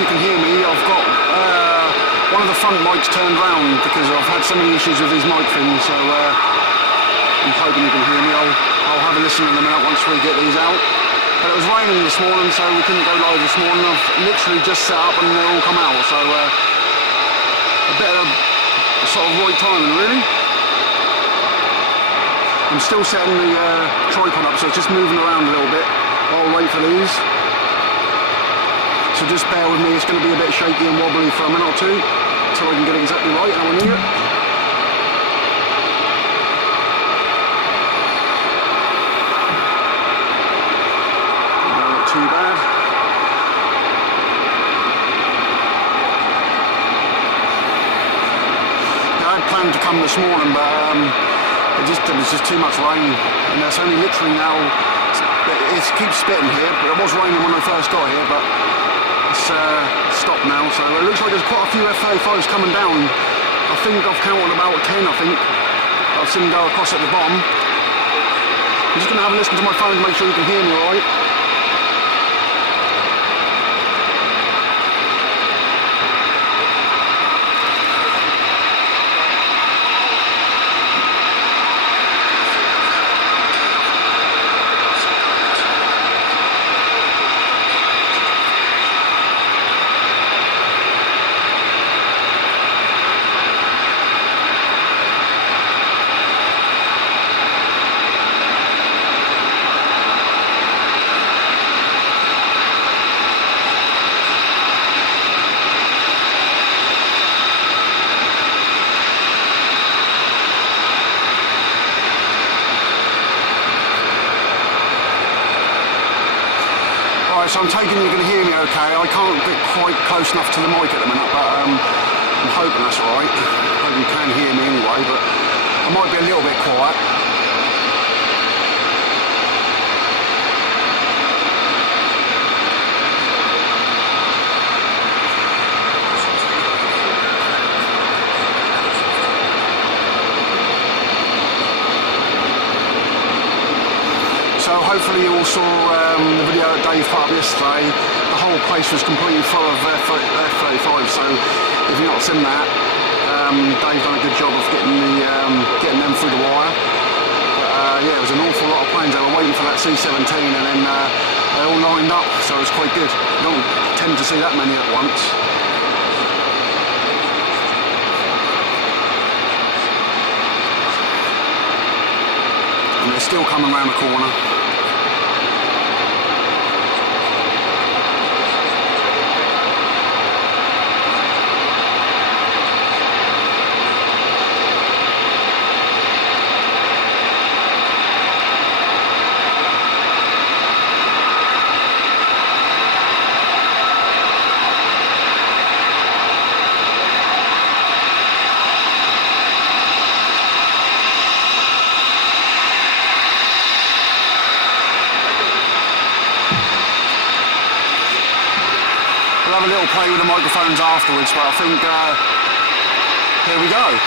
you can hear me. I've got one of the front mics turned round because I've had so many issues with these mic things, so I'm hoping you can hear me. I'll have a listen in a minute once we get these out. But it was raining this morning, so we couldn't go live this morning. I've literally just set up and they all come out, so a bit of sort of right timing, really. I'm still setting the tripod up, so it's just moving around a little bit while I wait for these. So just bear with me, it's going to be a bit shaky and wobbly for a minute or two until I can get it exactly right how I need it. Not too bad. Now, I had planned to come this morning, but there was just too much rain, and it's only literally now, it keeps spitting here, but it was raining when I first got here, but it's stopped now, so it looks like there's quite a few F-35s coming down. I think I've counted about 10, I think. I've seen them go across at the bottom. I'm just going to have a listen to my phone to make sure you can hear me alright. So I'm taking you can hear me okay. I can't get quite close enough to the mic at the minute, but I'm hoping that's right. I hope you can hear me anyway, but I might be a little bit quiet. So hopefully you all saw the video that Dave put up yesterday. The whole place was completely full of F-35, so if you've not seen that, Dave's done a good job of getting them through the wire. But yeah, it was an awful lot of planes. They were waiting for that C-17 and then they all lined up, so it was quite good. You don't tend to see that many at once. And they're still coming around the corner. We'll have a little play with the microphones afterwards, but I think here we go.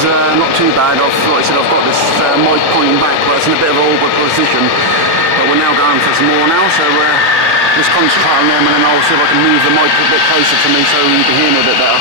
is not too bad. Like I said, I've got this mic pointing back, but it's in a bit of an awkward position. But we're now going for some more now, so just concentrate on them, and then I'll see if I can move the mic a bit closer to me so you can hear me a bit better.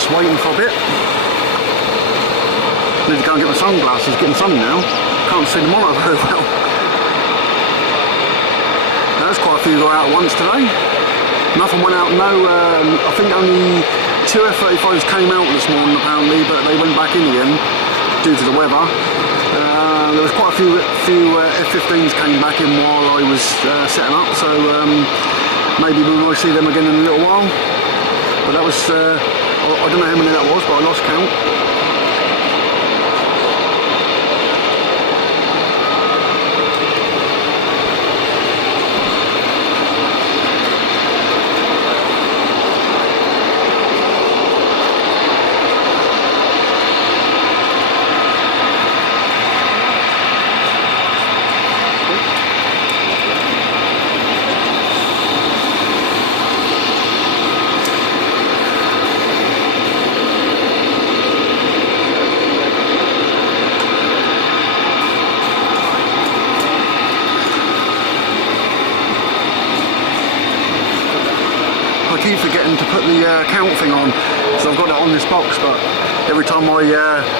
just waiting for a bit. Need to go and get my sunglasses, getting sunny now. Can't see the monitor very well. There's quite a few go out at once today. Nothing went out, no, I think only 2 F-35s came out this morning apparently, but they went back in again due to the weather. There was quite a few F-15s came back in while I was setting up, so maybe we might see them again in a little while. But that was, I don't know how many that was, but I lost count. I keep forgetting to put the count thing on, so I've got it on this box, but every time I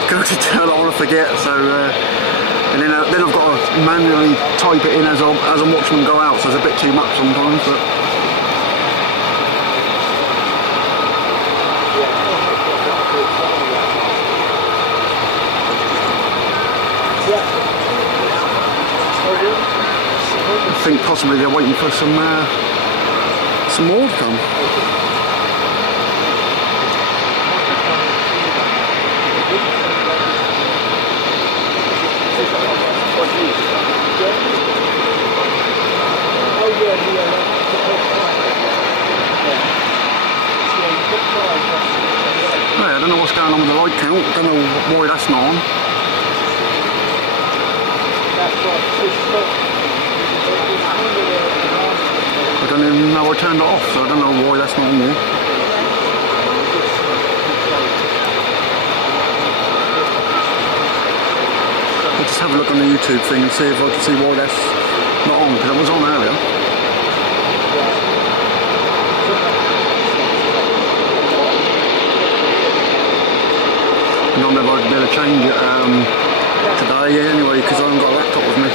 go to turn it on I forget, so and then I've got to manually type it in as I'm watching them go out, so it's a bit too much sometimes. But I think possibly they're waiting for some more to come. I don't know what's going on with the light count, I don't know why that's not on. I don't even know I turned it off, so I don't know why that's not on there. I'll just have a look on the YouTube thing and see if I can see why that's not on, because it was on earlier. And I'll never be able to change it today anyway, because I haven't got a laptop with me.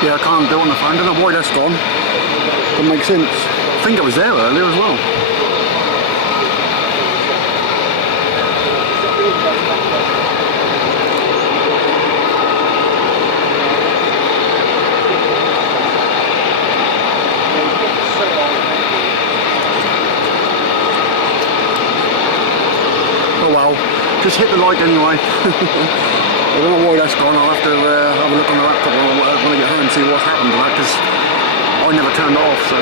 Yeah, I can't do it on the phone. I don't know why that's gone. Doesn't make sense. I think I was there earlier as well. Oh well, just hit the light anyway. I don't know why that's gone. I'll have to have a look on the laptop when I get home and see what's happened to that, because I never turned it off, so.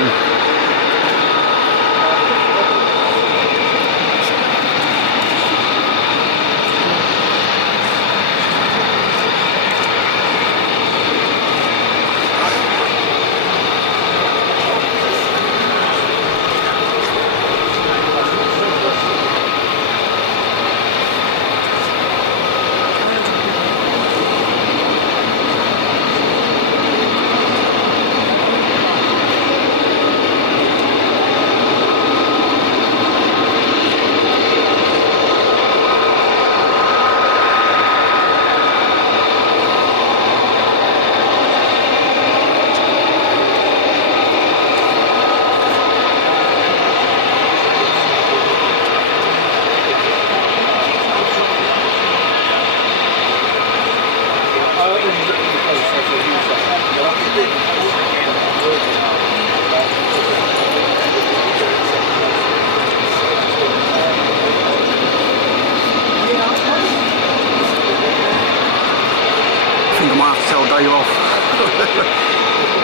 day off.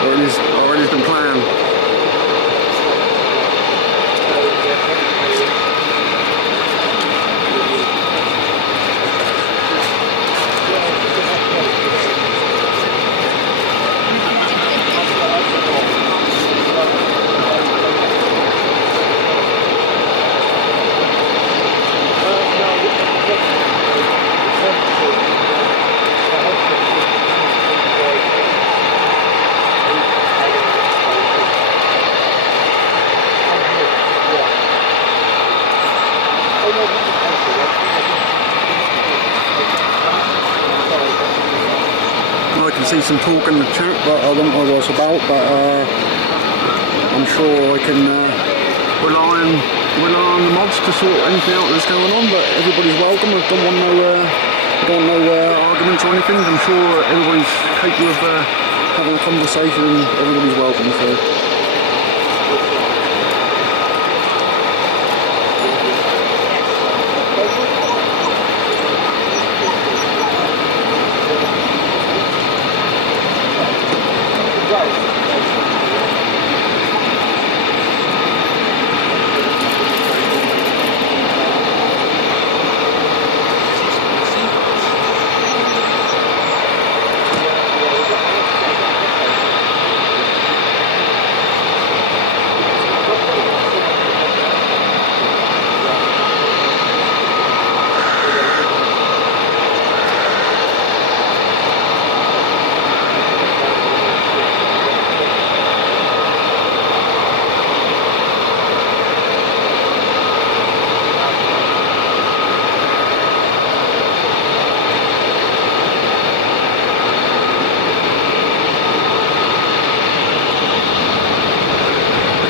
Or it has been planned. I can see some talk in the chat that I don't know what's about, but I'm sure I can rely on the mods to sort anything out that's going on. But everybody's welcome. I don't want no arguments or anything. I'm sure everybody's capable of having a conversation. Everybody's welcome. So.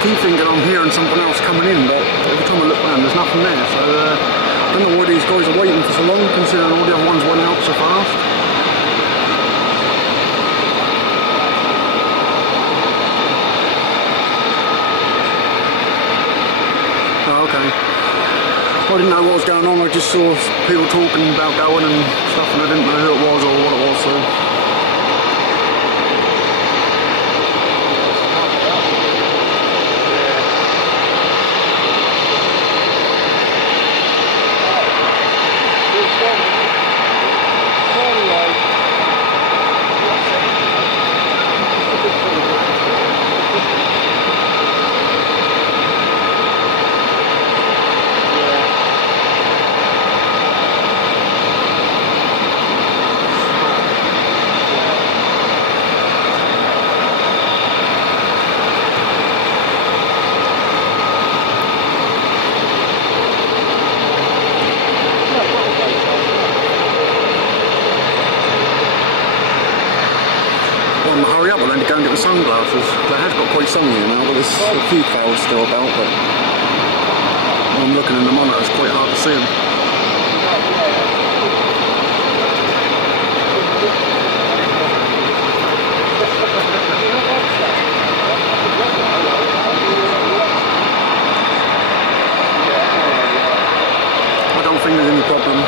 Keep thinking I'm hearing something else coming in, but every time I look around there's nothing there, so I don't know why these guys are waiting for so long, considering all the other ones went out so fast. Oh, okay. I didn't know what was going on, I just saw people talking about going and stuff, and I didn't know who it was or what it was, so... Hurry up, I'll only go and get the sunglasses. It has got quite sunny here now, but there's a few clouds still about, but when I'm looking in the monitor, it's quite hard to see them. I don't think there's any problem.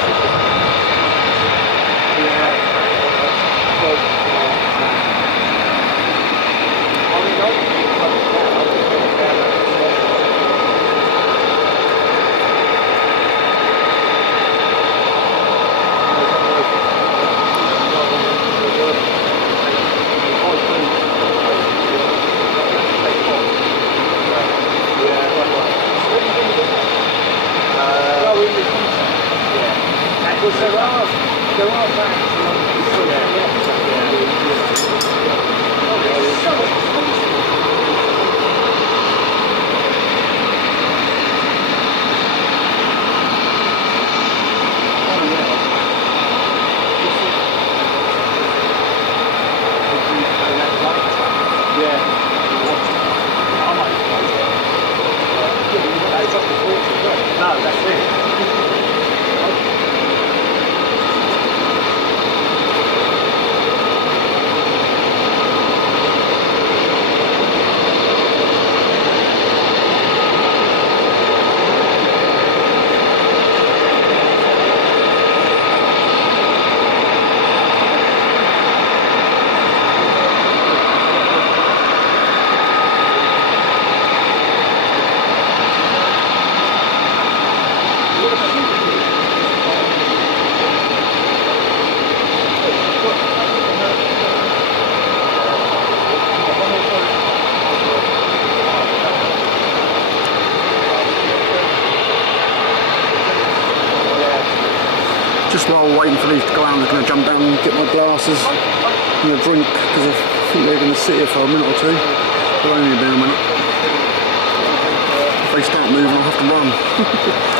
There are banks No, that's it. Just while we're waiting for these to go out, I'm just going to jump down and get my glasses and a drink, because I think they're going to sit here for a minute or two. They'll only be a minute. If they start moving, I'll have to run.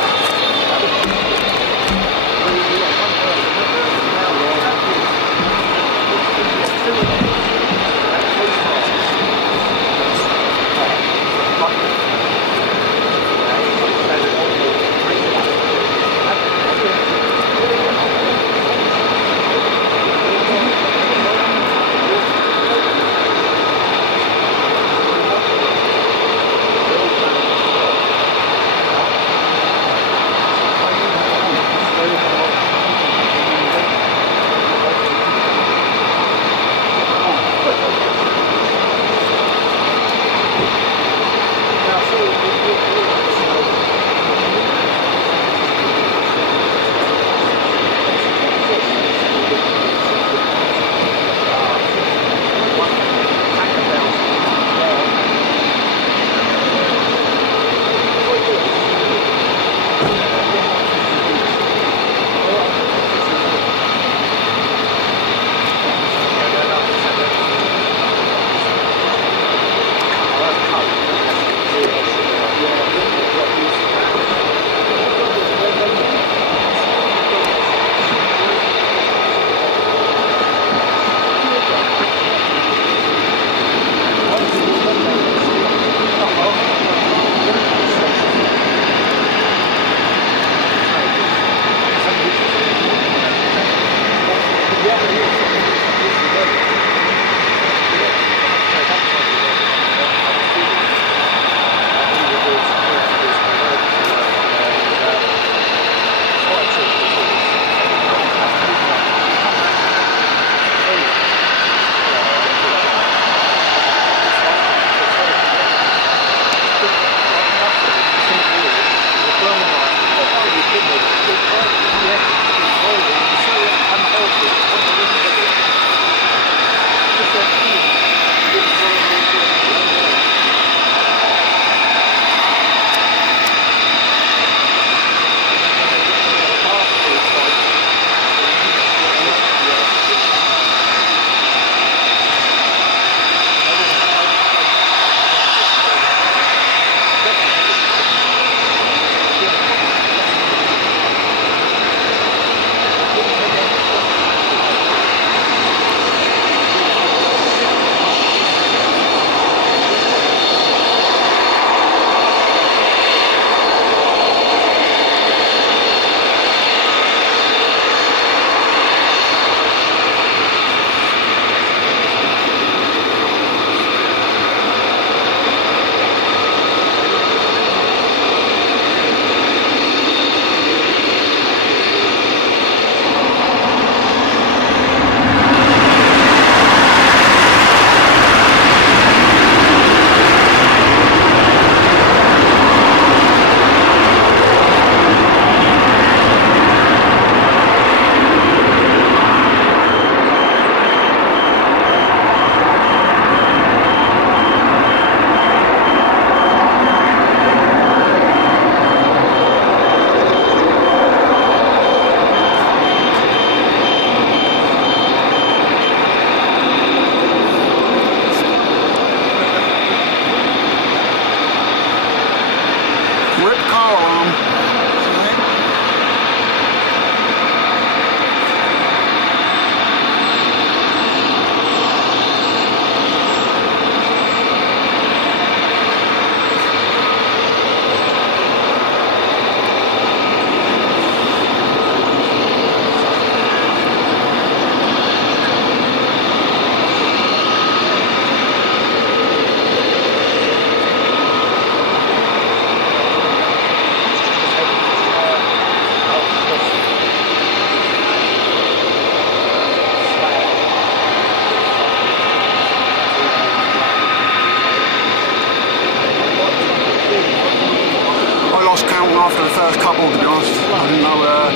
after the first couple, to be honest. I didn't know, I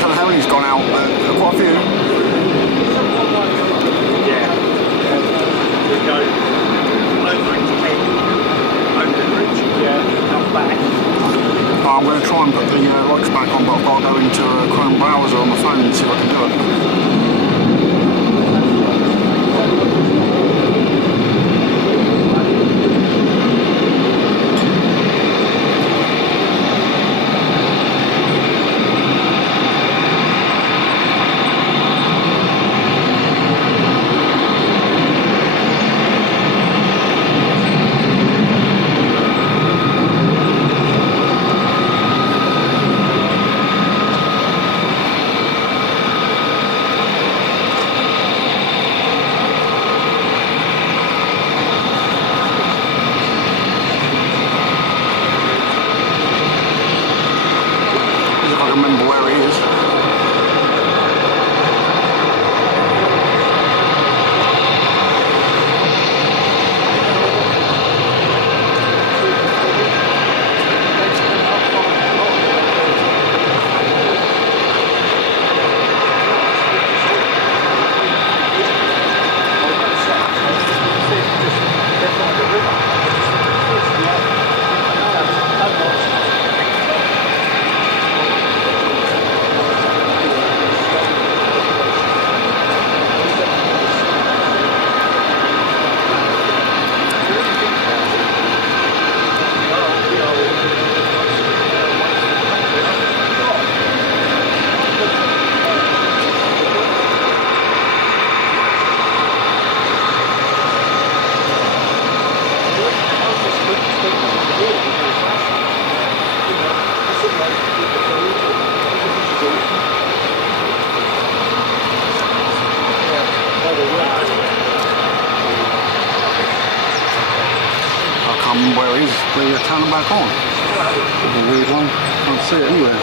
don't know how many's gone out, but quite a few. Yeah. We go over into 10, over the bridge, yeah, come back. Oh, I'm going to try and put the lights back on, but I've got to go into a Chrome browser on my phone and see if I can do it. Remember where he is. Where is the turn them back on? It's a weird one. Can't see it anywhere.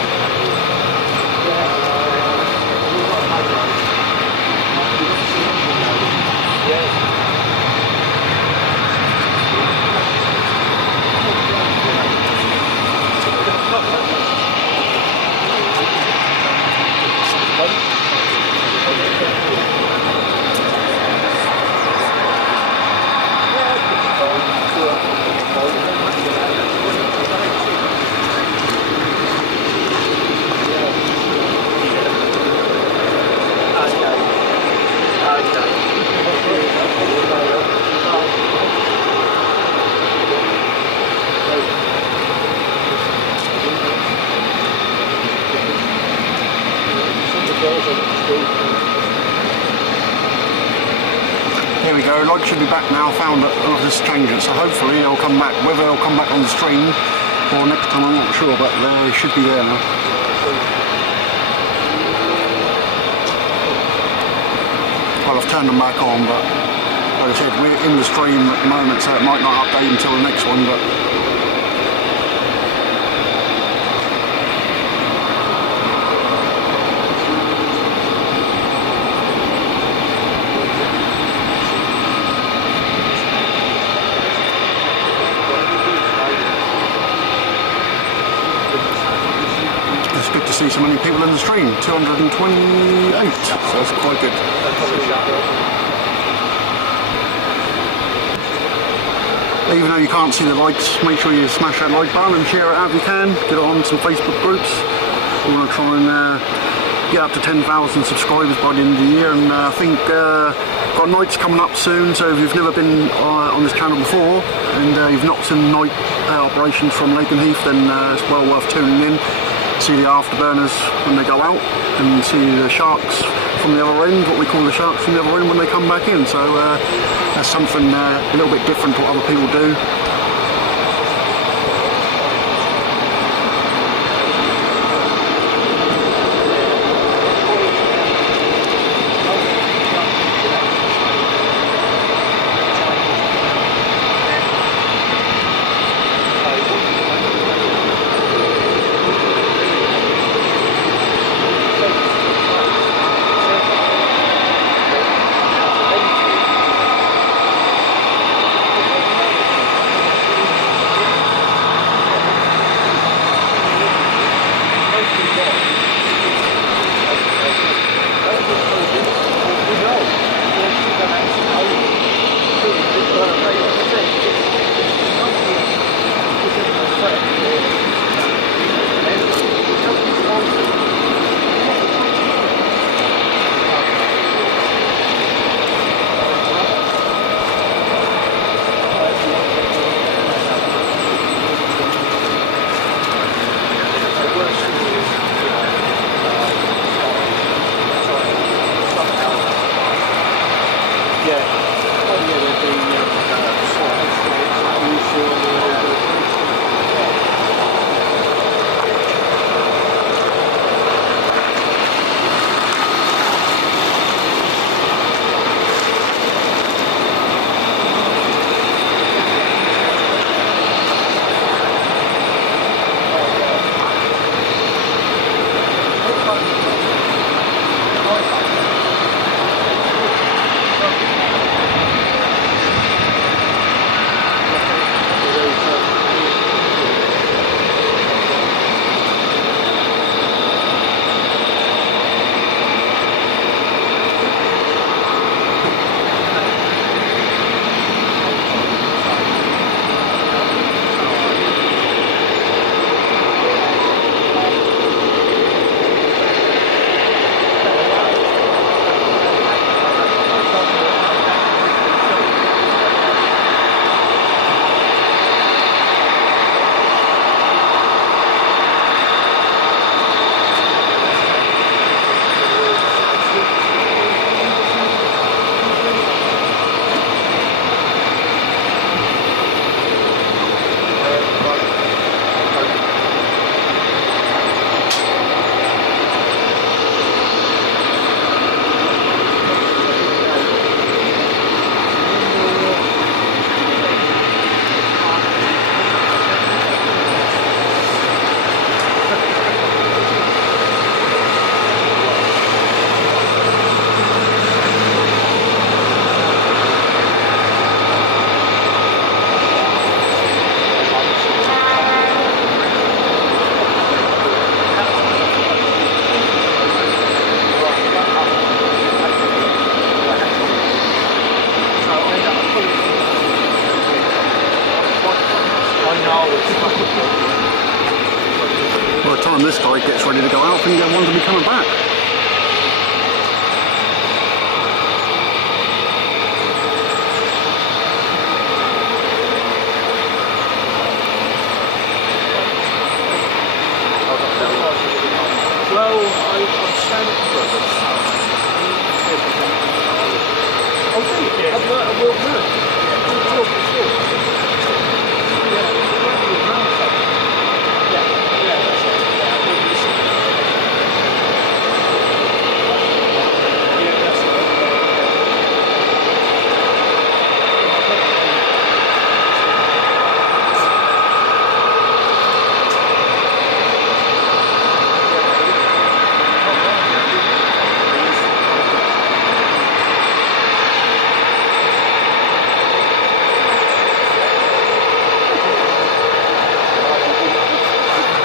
There we go, light should be back now, found that I'll just change it, so hopefully it'll come back. Whether it'll come back on the stream or next time I'm not sure, but they should be there now. Well, I've turned them back on, but like I said, we're in the stream at the moment, so it might not update until the next one, but it's good to see so many people in the stream, 228, so that's quite good. Even though you can't see the lights, make sure you smash that like button and share it out if you can. Get it on some Facebook groups. We want to try and get up to 10,000 subscribers by the end of the year, and I think got nights coming up soon, so if you've never been on this channel before and you've not seen night operations from Lakenheath, then it's well worth tuning in. See the afterburners when they go out, and see the sharks from the other end, what we call the sharks from the other end when they come back in. So that's something a little bit different to what other people do. By the time this guy gets ready to go out, I think everyone's going to be coming back. Well, I'm standing for it. Oh, do you? Yeah. I will do it.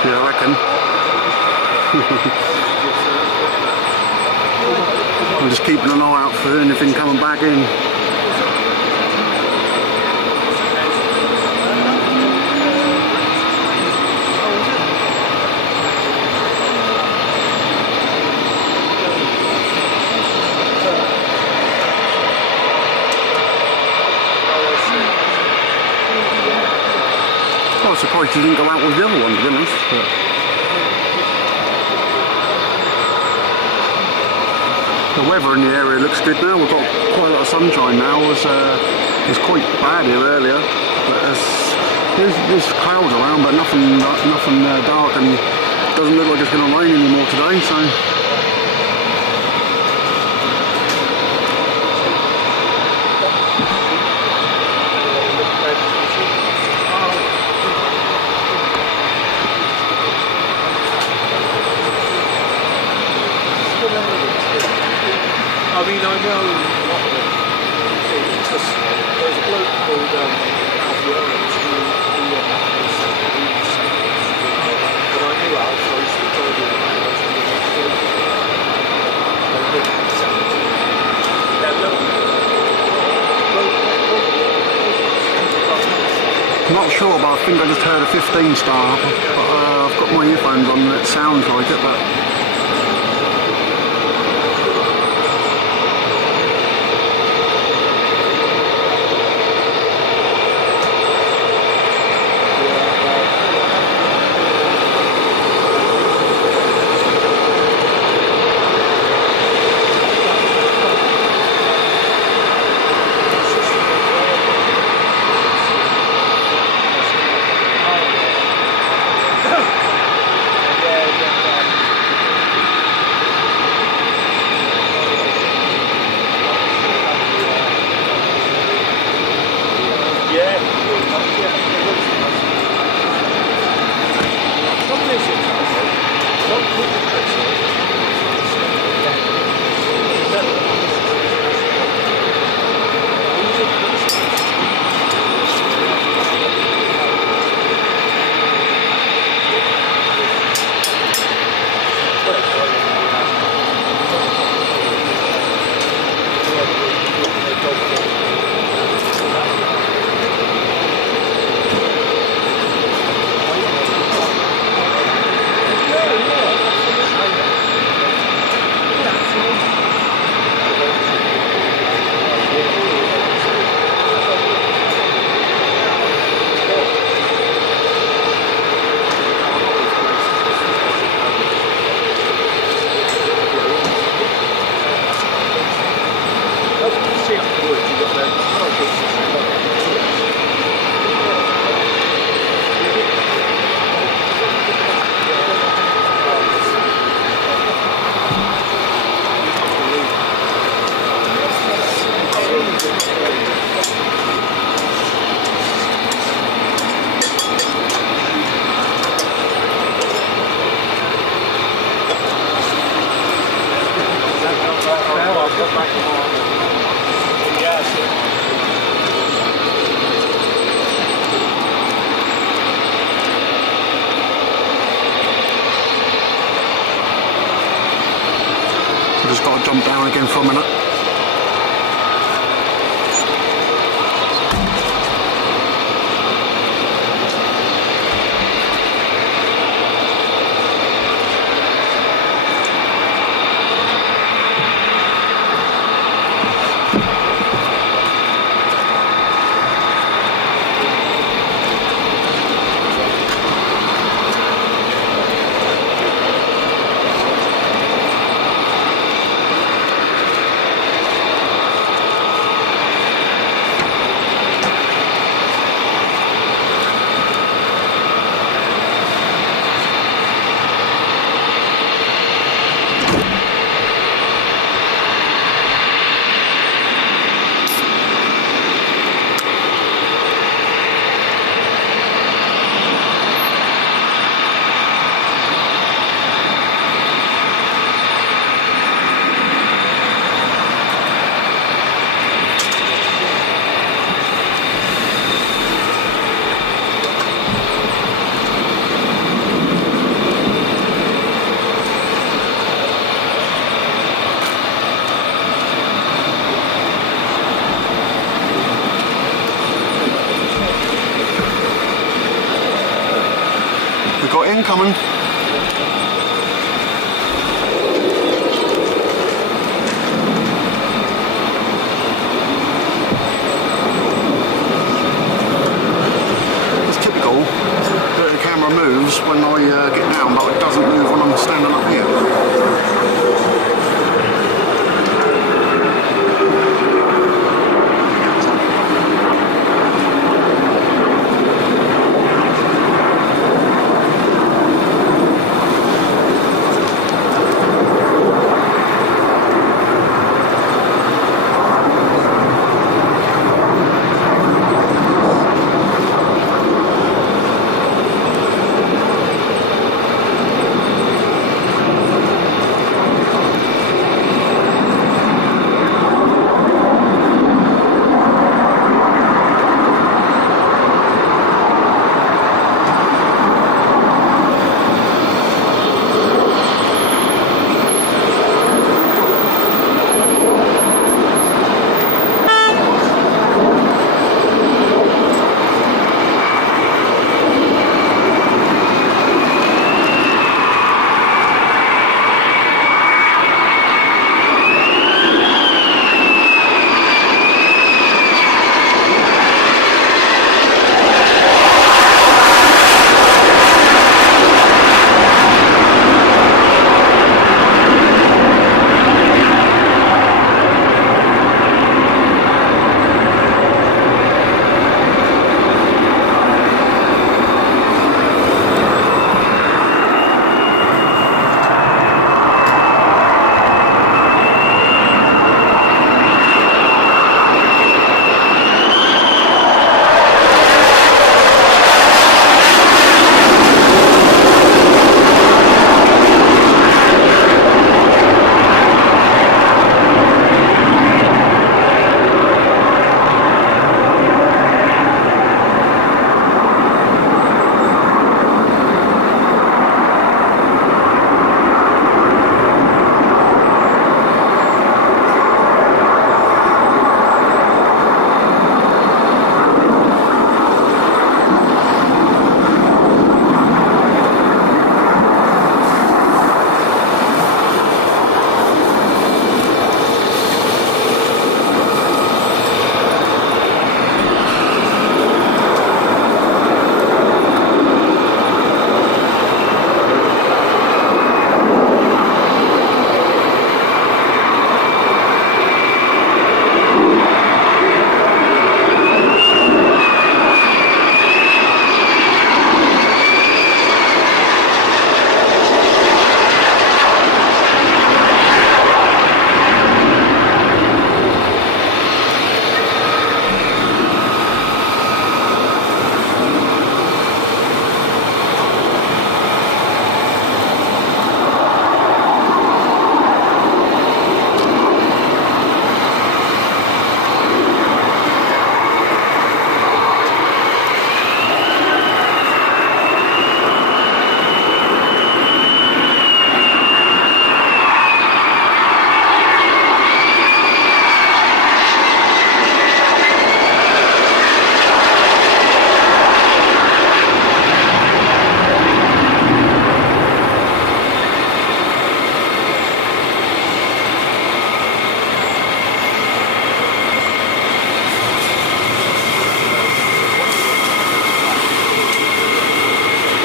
Yeah, I reckon. I'm just keeping an eye out for anything coming back in. I was surprised he didn't go out with the other one, to be honest. But the weather in the area looks good now. We've got quite a lot of sunshine now. It was quite bad here earlier, but there's clouds around, but nothing dark, and it doesn't look like it's going to rain anymore today. So. I mean, I know a lot of it. It's just, there's a bloke called Afterburner who happens to be the same. But I knew Alf, I used to go to the house and I'm not sure, but I think I just heard a 15 star. But I've got my earphones on and it sounds like it, but. Just got to jump down again for a minute. We've got incoming. It's typical that the camera moves when I get down, but it doesn't move when I'm standing up here.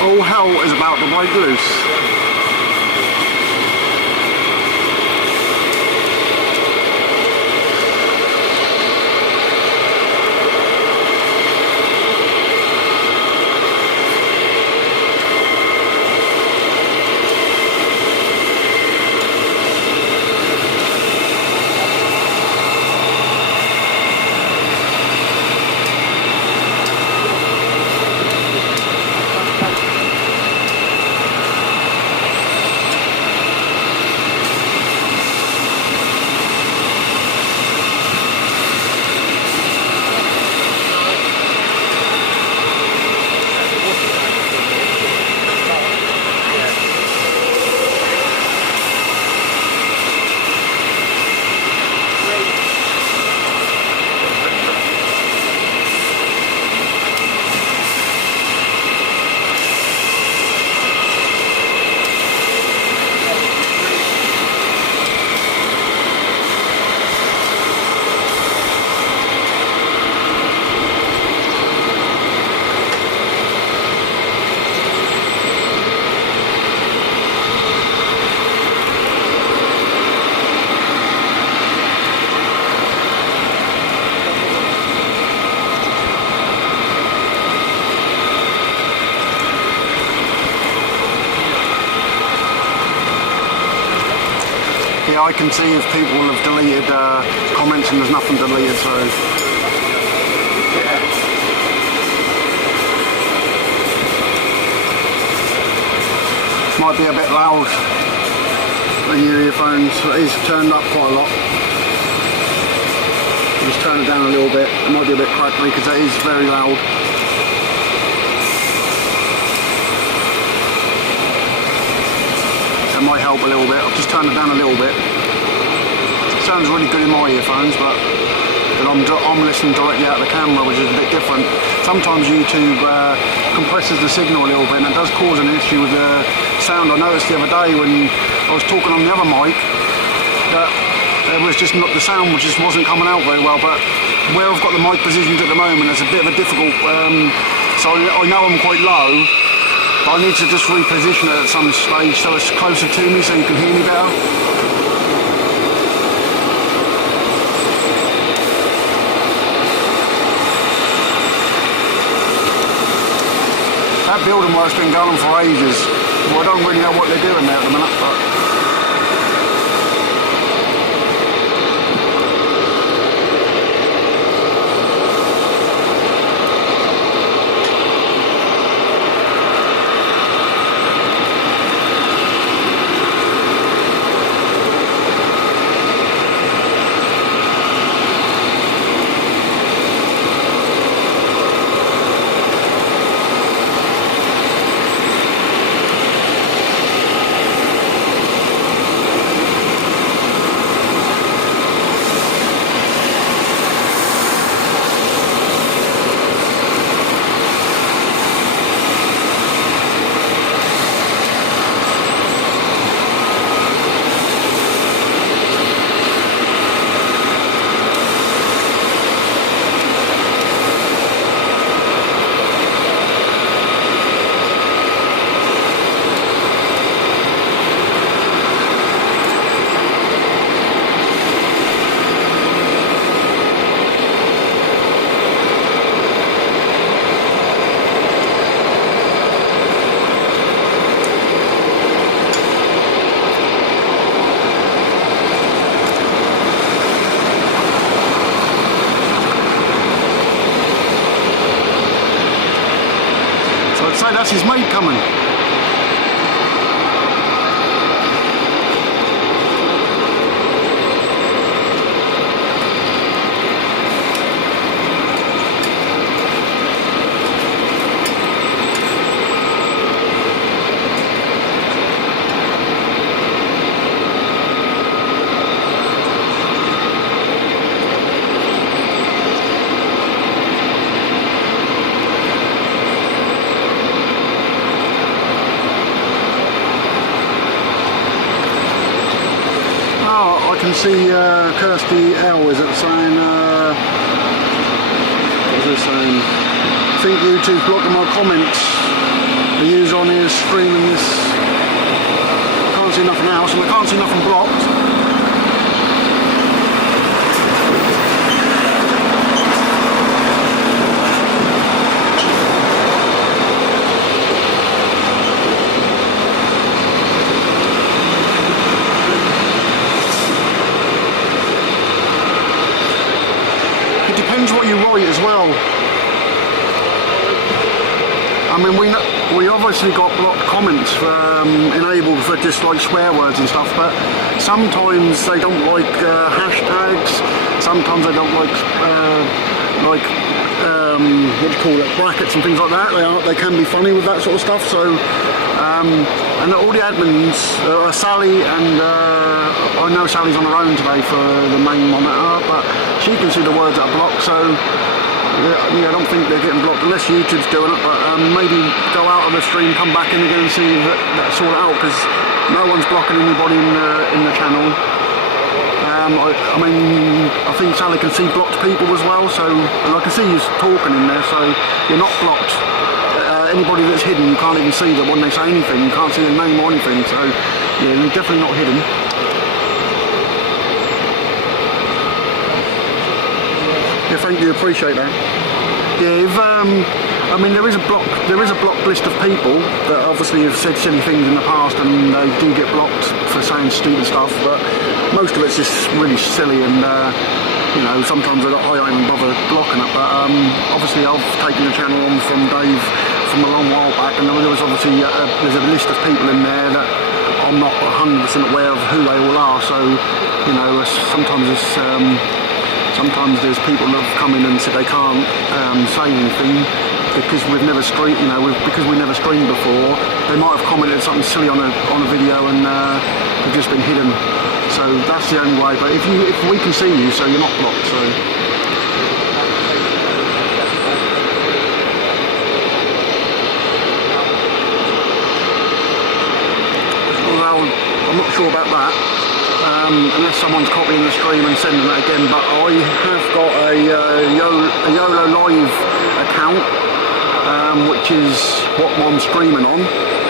All hell is about to break loose. yeah, I can see if people have deleted comments and there's nothing deleted, so. Might be a bit loud in your earphones. It is turned up quite a lot. Just turn it down a little bit. It might be a bit crackly because it is very loud. That might help a little bit. I've just turned it down a little bit. It sounds really good in my earphones, but I'm listening directly out of the camera, which is a bit different. Sometimes YouTube compresses the signal a little bit, and it does cause an issue with the sound. I noticed the other day when I was talking on the other mic that it was just not, the sound just wasn't coming out very well. But where I've got the mic positioned at the moment, it's a bit of a difficult. So I know I'm quite low. But I need to just reposition it at some stage so it's closer to me so you can hear me better. That building work's been going on for ages. Well, I don't really know what they're doing there at the minute, but... That's his mate coming. I can see Kirsty L is it saying, what was it saying? I think YouTube's blocking my comments. The user on here streaming this. I can't see nothing else and I can't see nothing blocked. What you write as well. I mean, we obviously got blocked comments enabled for just like swear words and stuff, but sometimes they don't like hashtags. Sometimes they don't like what do you call it, brackets and things like that. They can be funny with that sort of stuff. So and all the admins, Sally and I know Sally's on her own today for the main monitor, but she can see the words that are blocked, so yeah, I don't think they're getting blocked unless YouTube's doing it, but maybe go out of the stream, come back in again and see that sort it out, because no one's blocking anybody in the channel. I mean, I think Sally can see blocked people as well, so, and I can see you talking in there, so you're not blocked. Anybody that's hidden, you can't even see them when they say anything, you can't see their name or anything, so yeah, you're definitely not hidden. Yeah, thank you, appreciate that. Yeah, if, I mean there is a blocked list of people that obviously have said silly things in the past and they do get blocked for saying stupid stuff, but most of it's just really silly, and you know, sometimes I don't even bother blocking it. But obviously I've taken the channel on from Dave from a long while back, and there was obviously there's a list of people in there that I'm not 100% aware of who they all are. So you know, sometimes there's people that have come in and said they can't say anything because we've never streamed, you know, because we never streamed before. They might have commented something silly on a video, and they've just been hidden. So that's the only way. But if we can see you, so you're not blocked. So. Well, I'm not sure about that. Unless someone's copying the stream and sending it again. But I have got a YOLO Live account, which is what I'm streaming on.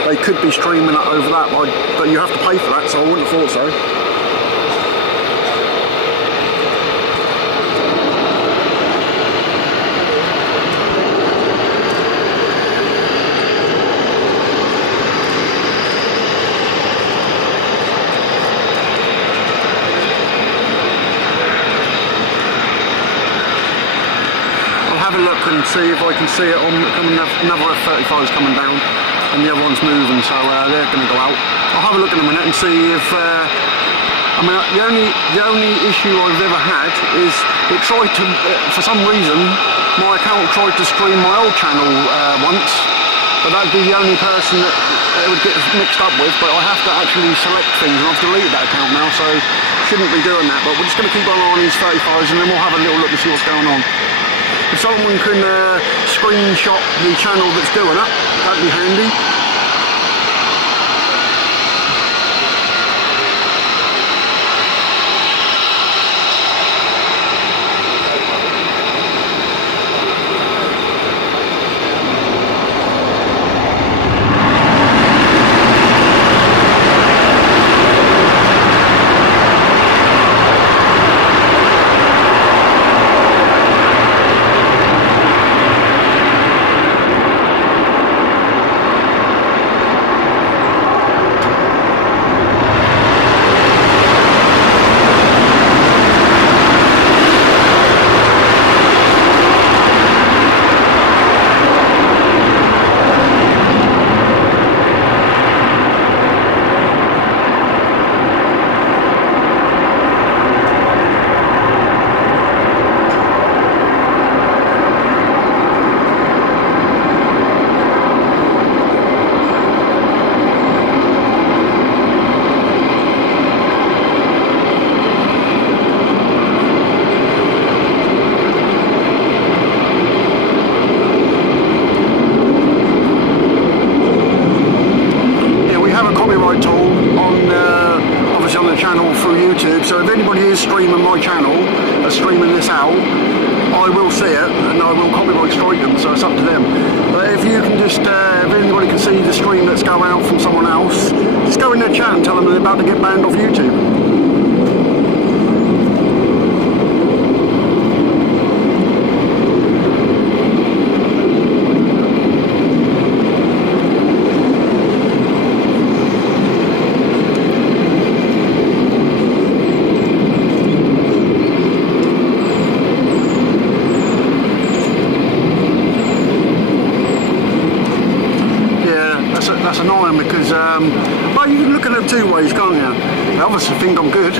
They could be streaming it over that, but you have to pay for that, so I wouldn't have thought so. And see if I can see it on another F-35's coming down, and the other one's moving, so they're going to go out. I'll have a look in a minute and see if I mean, the only issue I've ever had is it tried to, for some reason, my account tried to stream my old channel once, but that'd be the only person that it would get mixed up with. But I have to actually select things, and I've deleted that account now, so shouldn't be doing that. But we're just going to keep on these 35s, and then we'll have a little look and see what's going on. If someone can screenshot the channel that's doing it, that'd be handy. So if anybody is streaming my channel, streaming this out, I will see it and I will copyright strike them, so it's up to them. But if you can just, if anybody can see the stream that's going out from someone else, just go in their chat and tell them they're about to get banned off YouTube. That's annoying because, well, you can look at it two ways, can't you? They obviously think I'm good.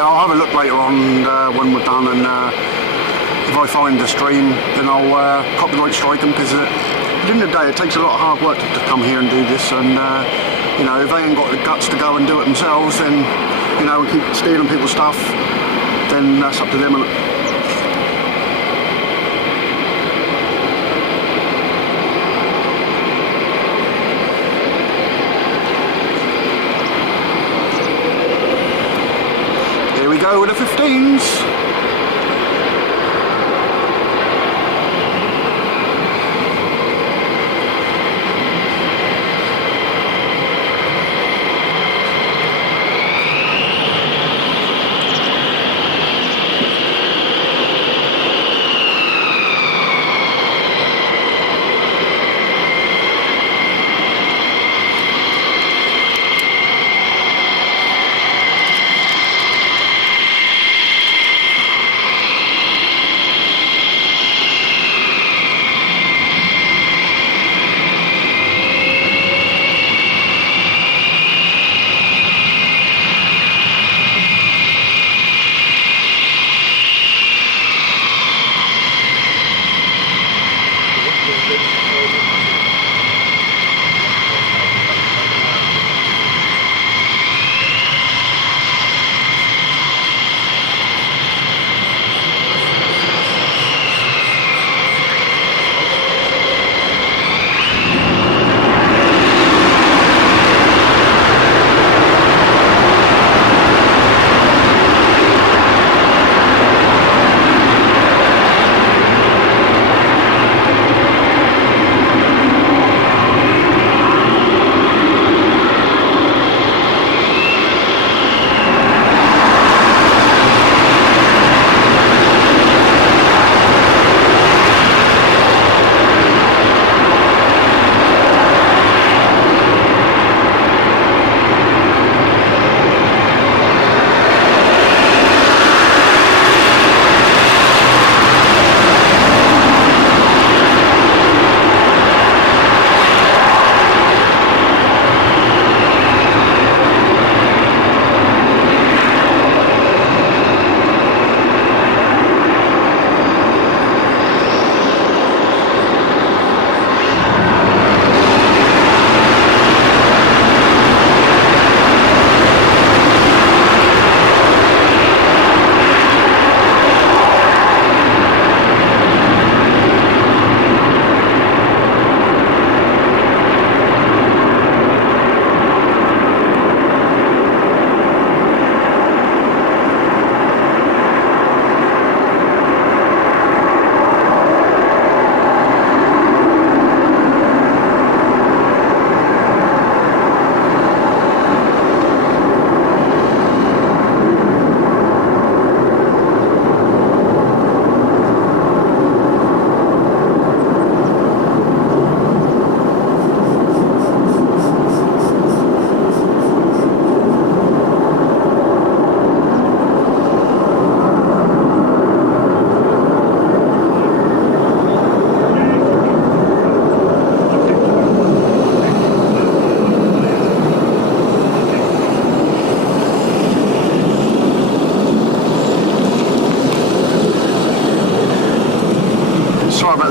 I'll have a look later on when we're done, and if I find the stream, then I'll copyright strike them, because at the end of the day it takes a lot of hard work to come here and do this, and you know, if they ain't got the guts to go and do it themselves, then, you know, we keep stealing people's stuff, then that's up to them. go with the 15s.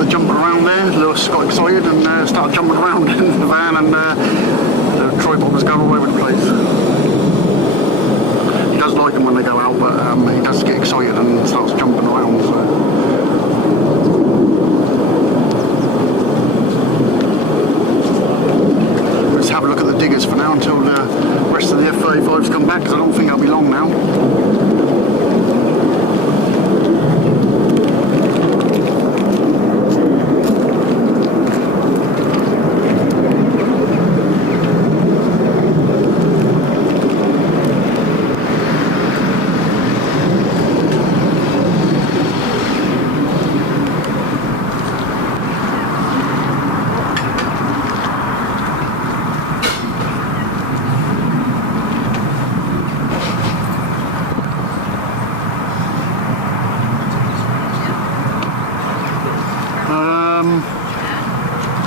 Jumping around there, Lewis got excited and started jumping around in the van, and the tripod was going all over the place. He does like them when they go out, but he does get excited and starts jumping around. So. Let's have a look at the diggers for now until the rest of the F-35s come back, because I don't think they'll be long now.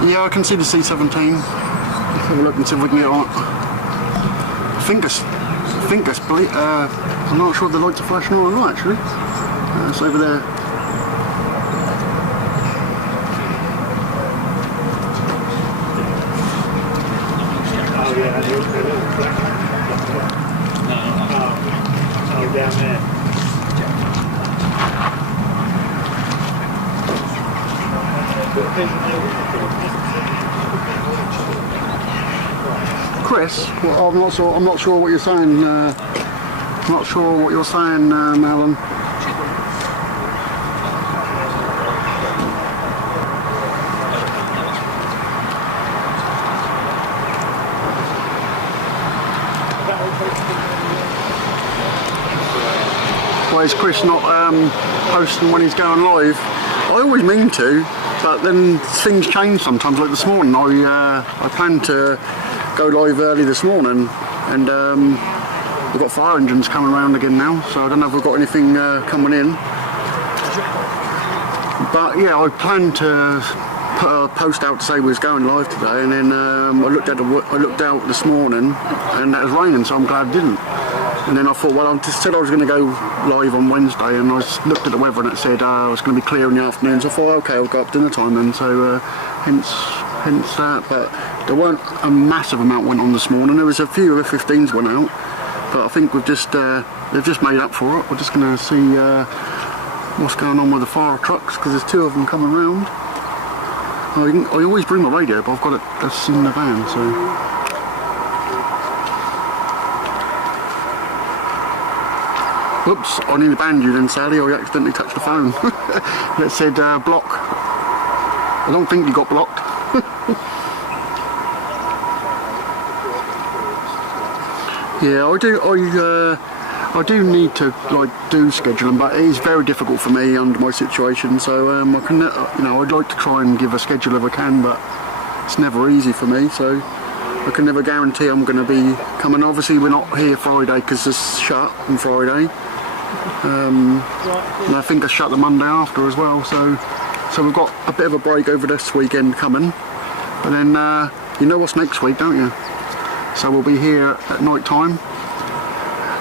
Yeah, I can see the C-17. Let's have a look and see if we can get on. I think it's I'm not sure if the lights are flashing or not actually. It's over there. Oh yeah, oh, down there. Chris, well, I'm not sure what you're saying. I'm not sure what you're saying, Alan. Why is Chris not posting when he's going live? I always mean to, but then things change sometimes. Like this morning, I planned to go live early this morning, and we've got fire engines coming around again now, so I don't know if we've got anything coming in. But yeah, I planned to put a post out to say we was going live today, and then I looked out this morning, and it was raining, so I'm glad I didn't. And then I thought, well, I just said I was going to go live on Wednesday, and I just looked at the weather and it said it's going to be clear in the afternoon, so I thought, okay, I'll go up dinner time then, so hence that. But there weren't a massive amount went on this morning. There was a few of the 15s went out, but I think they've just made up for it. We're just going to see what's going on with the fire trucks, because there's two of them coming round. I always bring my radio, but I've got it that's in the van, so. Oops, I nearly banned you then, Sally. I accidentally touched the phone. It said block. I don't think you got blocked. Yeah, I do need to do scheduling, but it is very difficult for me under my situation. So I can, I'd like to try and give a schedule if I can, but it's never easy for me. So I can never guarantee I'm going to be coming. Obviously, we're not here Friday because it's shut on Friday. And I think I shut the Monday after as well, so we've got a bit of a break over this weekend coming, but then you know what's next week, don't you? So we'll be here at night time,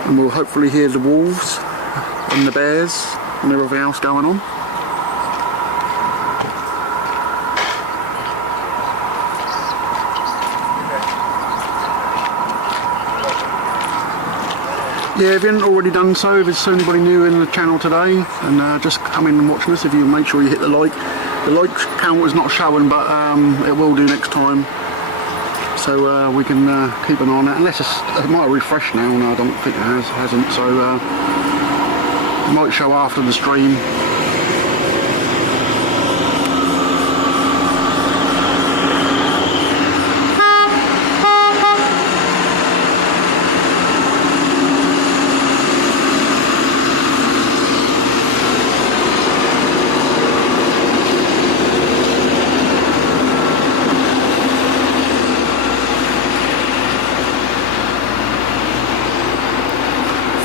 and we'll hopefully hear the wolves and the bears and everything else going on. Yeah, if you haven't already done so, if there's anybody new in the channel today, and just come in and watch this, if you make sure you hit the like. The like count is not showing, but it will do next time. So we can keep an eye on that. Unless it might refresh now. No, I don't think it hasn't. So it might show after the stream.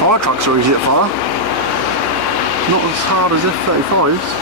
Fire trucks are easy at fire. Not as hard as F-35s.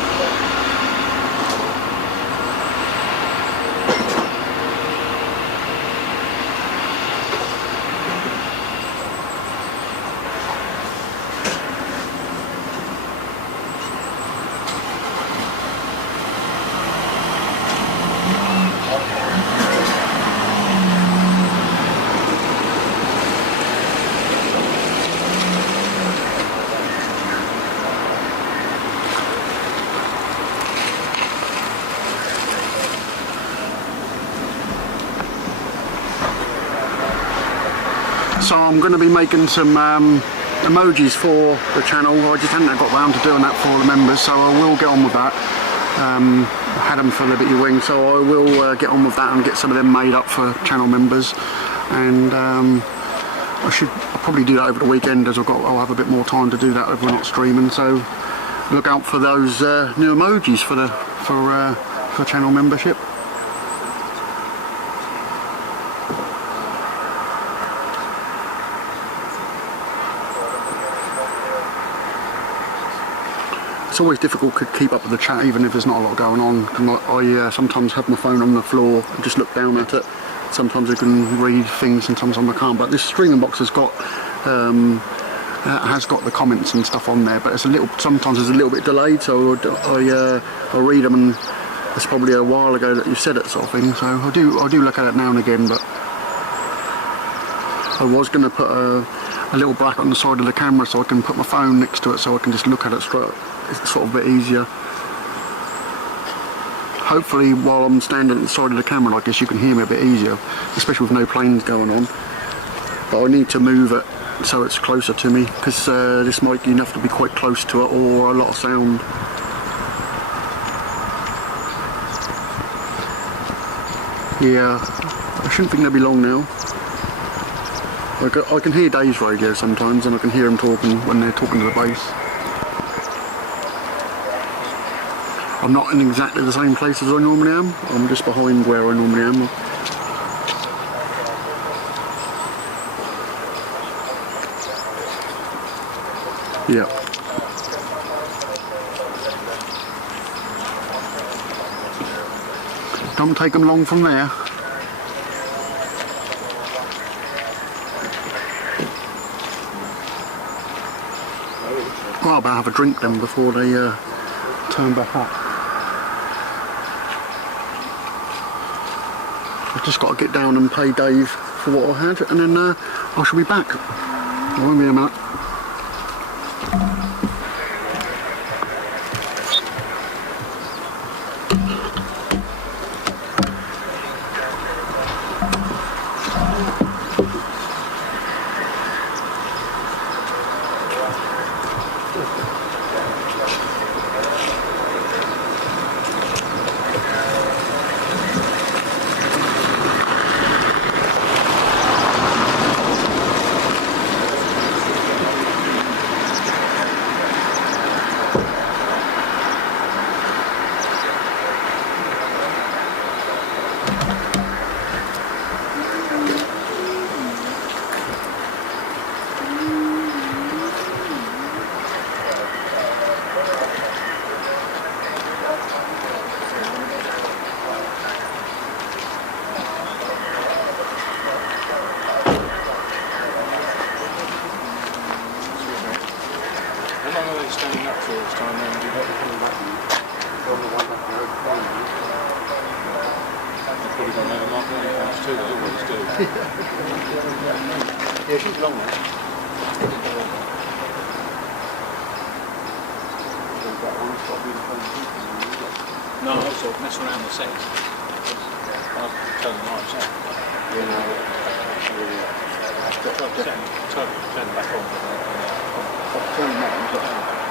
So I'm going to be making some emojis for the channel. I just hadn't got round to doing that for the members, so I will get on with that. I had them for Liberty Wing, so I will get on with that and get some of them made up for channel members. And I'll probably do that over the weekend, as I'll have a bit more time to do that if we're not streaming. So look out for those new emojis for channel membership. It's always difficult to keep up with the chat, even if there's not a lot going on. I sometimes have my phone on the floor and just look down at it. Sometimes I can read things and sometimes I can't. But this streaming box has got the comments and stuff on there, but it's sometimes it's a little bit delayed. So I read them, and it's probably a while ago that you said it, sort of thing. So I do look at it now and again. But I was going to put a little bracket on the side of the camera so I can put my phone next to it, so I can just look at it straight. It's sort of a bit easier. Hopefully while I'm standing at the side of the camera like this, you can hear me a bit easier, especially with no planes going on. But I need to move it so it's closer to me, because this mic you have to be quite close to it or a lot of sound. Yeah, I shouldn't think they'll be long now. I can hear Dave's radio sometimes, and I can hear him talking when they're talking to the base. I'm not in exactly the same place as I normally am. I'm just behind where I normally am. Yeah. Don't take them long from there. Well, I better have a drink then before they turn back up. I've just got to get down and pay Dave for what I had, and then I shall be back. I won't be a minute. Standing up for this time then, you've got to come back on the way back road. You've probably got another mark on your house too, though, what it's doing. Yeah, she's long now. No, I sort of mess around the settings. I'll turn the lights off. Yeah, no, turn them back on. I've turned them on,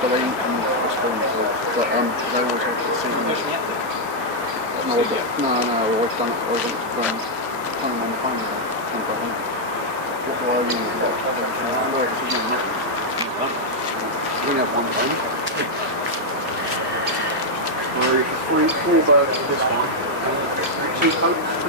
but they didn't respond to it. But they always have to see them. No, I've done it. I went from turn them on the phone again. Can't go in. What do I use? We only have one phone. Three birds for this one. 2 coats,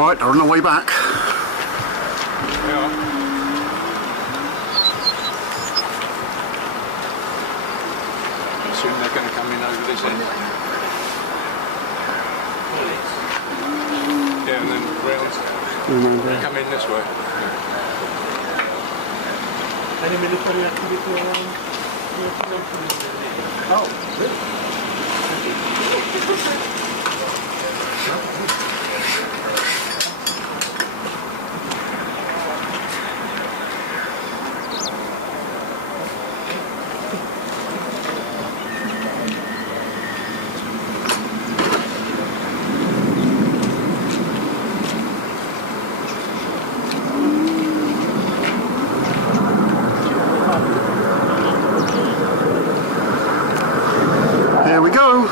Right, they're on the way back. Yeah. I assume they're going to come in over this end. round. Come in this way. Any military activity around? Oh, good. Here we go.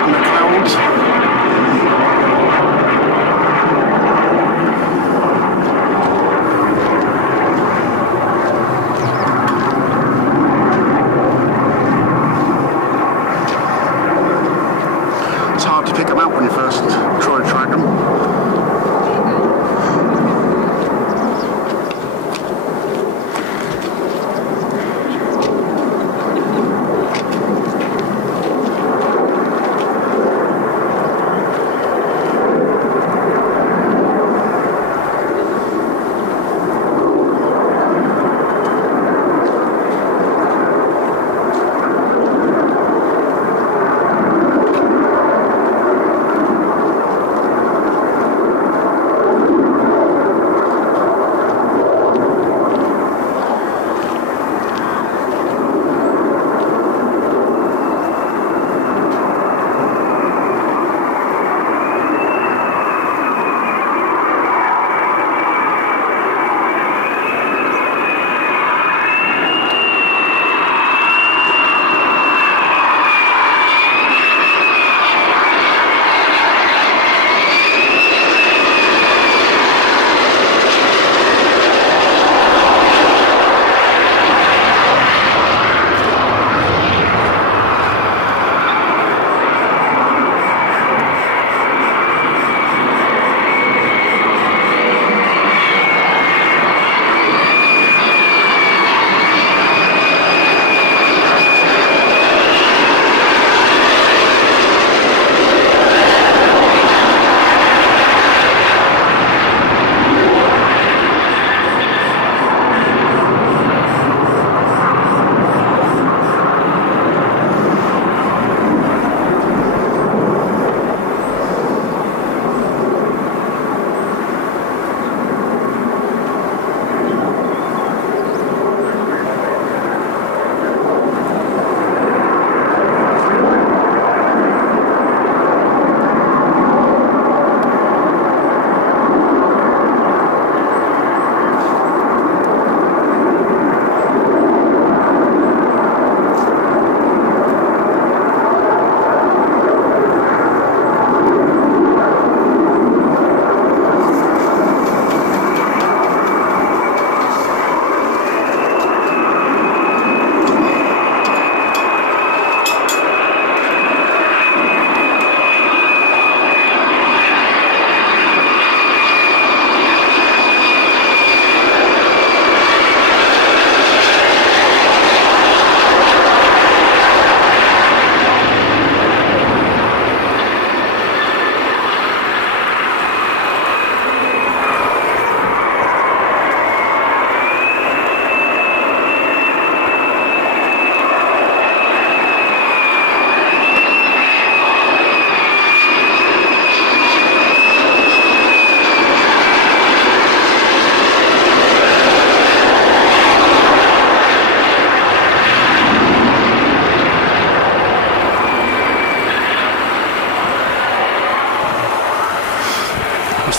In the clouds. It's hard to pick them out when you first try to track them.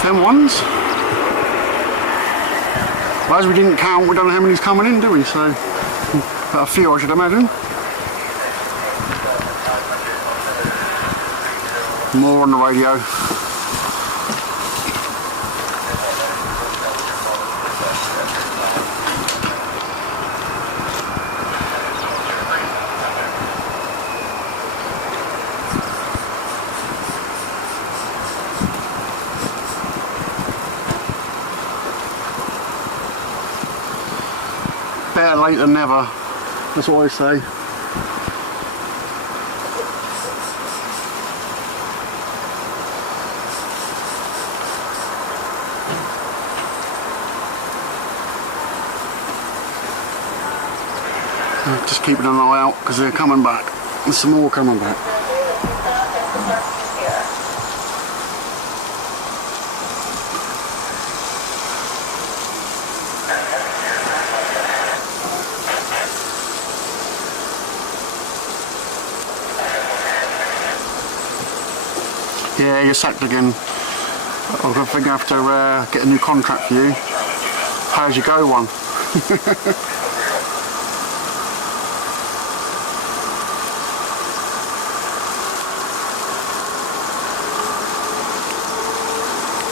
Them ones. Well, as we didn't count, we don't know how many's coming in, do we? So, but a few, I should imagine. More on the radio. Better late than never. That's what I say. Just keeping an eye out because they're coming back. There's some more coming back. Yeah, you're sacked again. I think I have to get a new contract for you. How's you go one?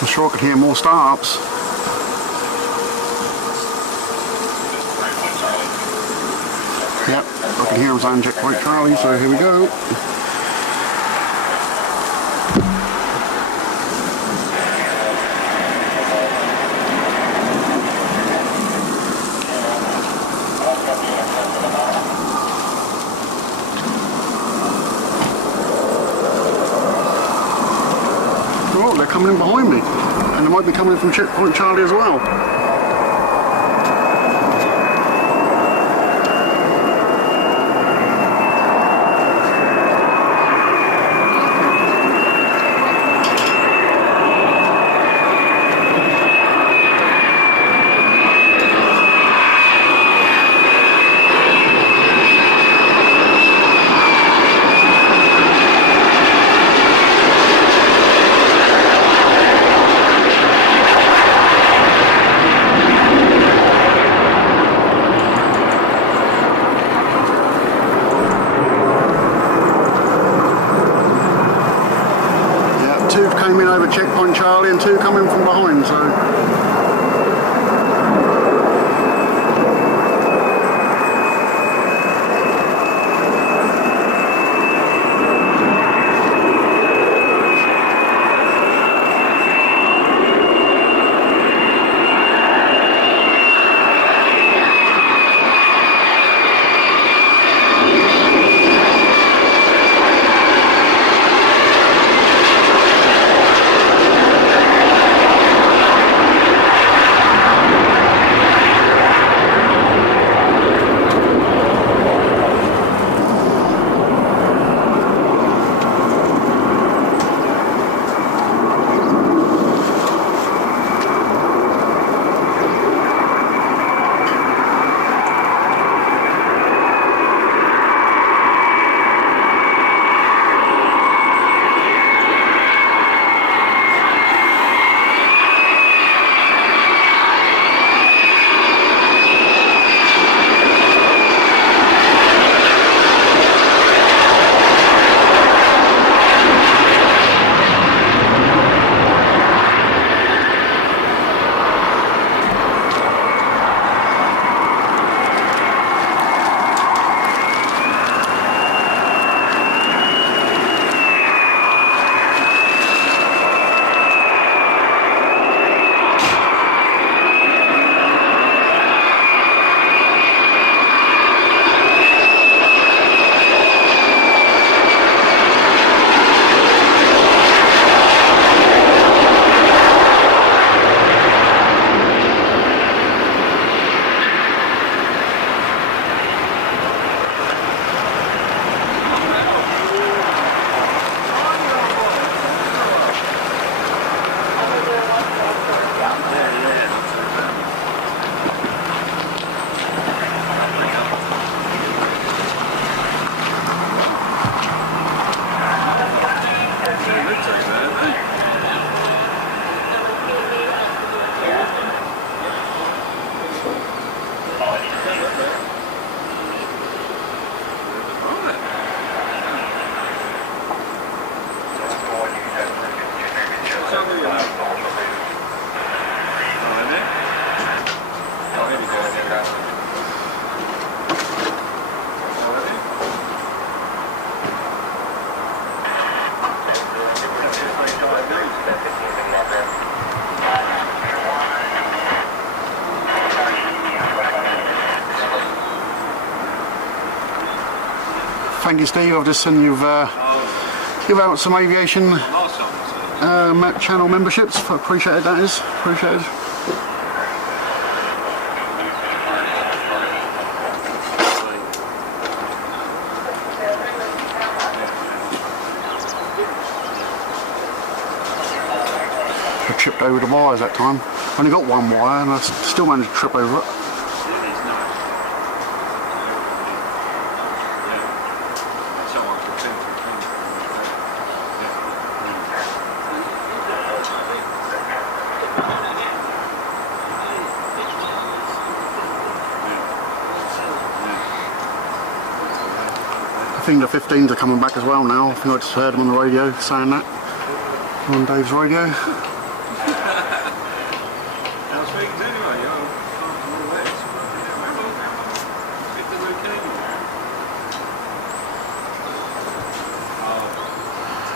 I'm sure I could hear more startups. Yep, I can hear them saying checkpoint Charlie, so here we go. Oh, they're coming in behind me, and they might be coming in from checkpoint Charlie as well. Two came in over checkpoint Charlie and two coming from behind, so Thank you, Steve. I've just seen you've give out some aviation channel memberships. Appreciated that is. Appreciated. I tripped over the wires that time. I only got one wire and I still managed to trip over it. I think the 15s are coming back as well now. I think I just heard them on the radio saying that. On Dave's radio.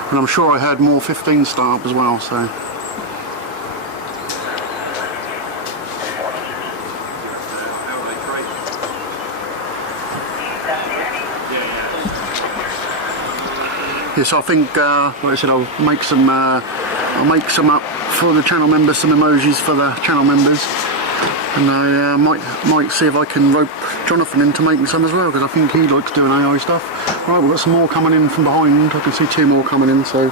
And I'm sure I heard more 15s start up as well, so. Yes, I think, like I said, I'll make some up for the channel members, some emojis for the channel members, and I might see if I can rope Jonathan into making some as well, because I think he likes doing AI stuff. Right, we've got some more coming in from behind. I can see 2 more coming in, so.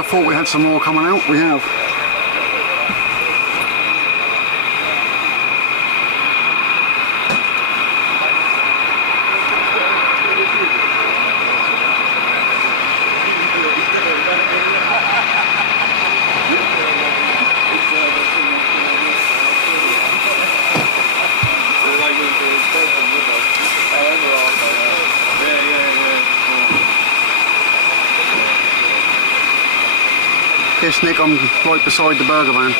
I thought we had some more coming out. We have. Yes, Nick, I'm right beside the burger van.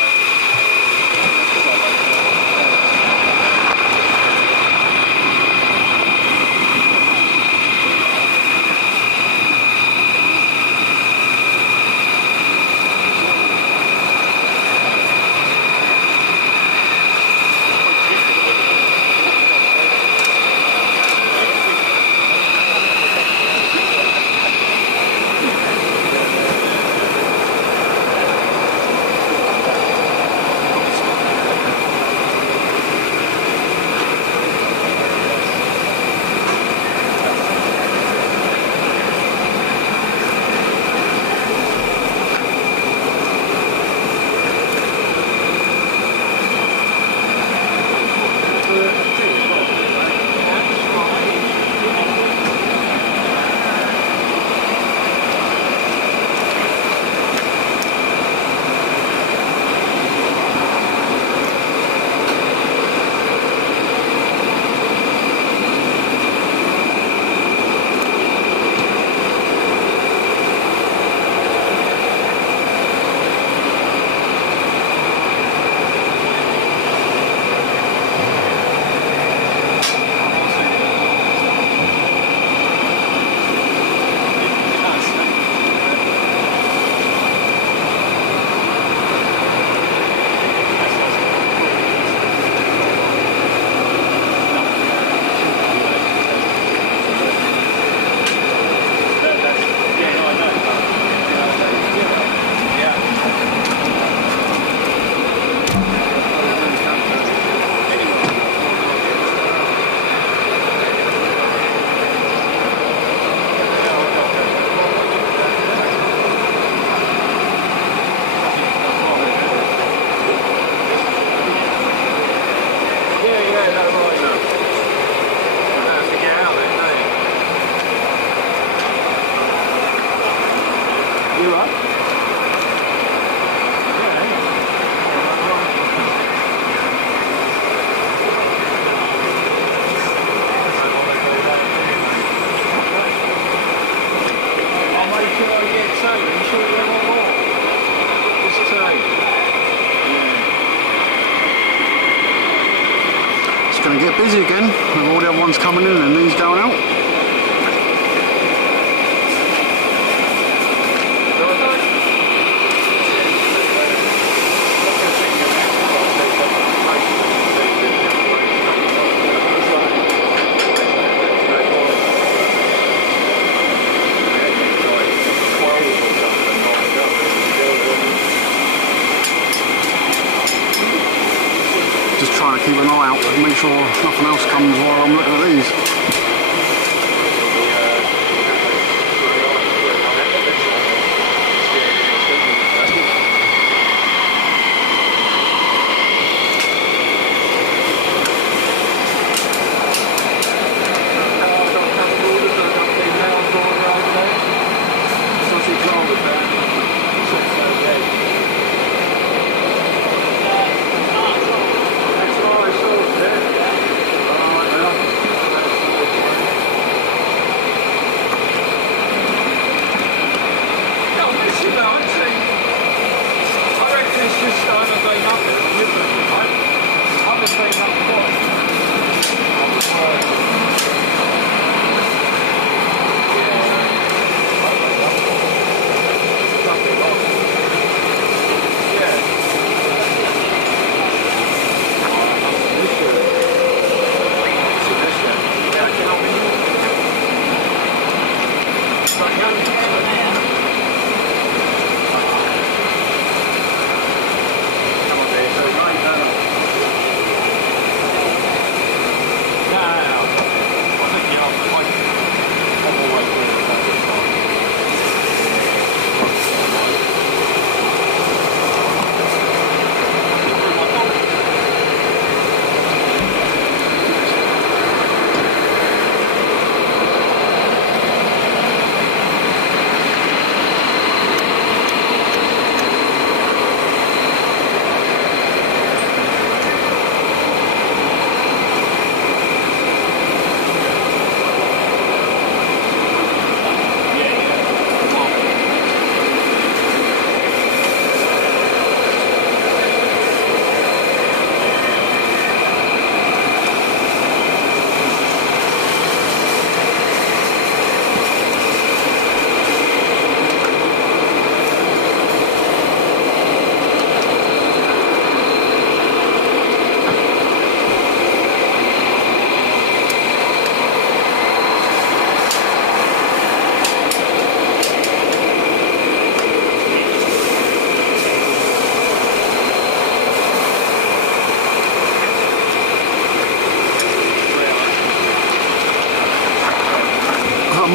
Going to get busy again with all the other ones coming in and these going out. Just trying to keep an eye out and make sure nothing else comes while I'm looking at these.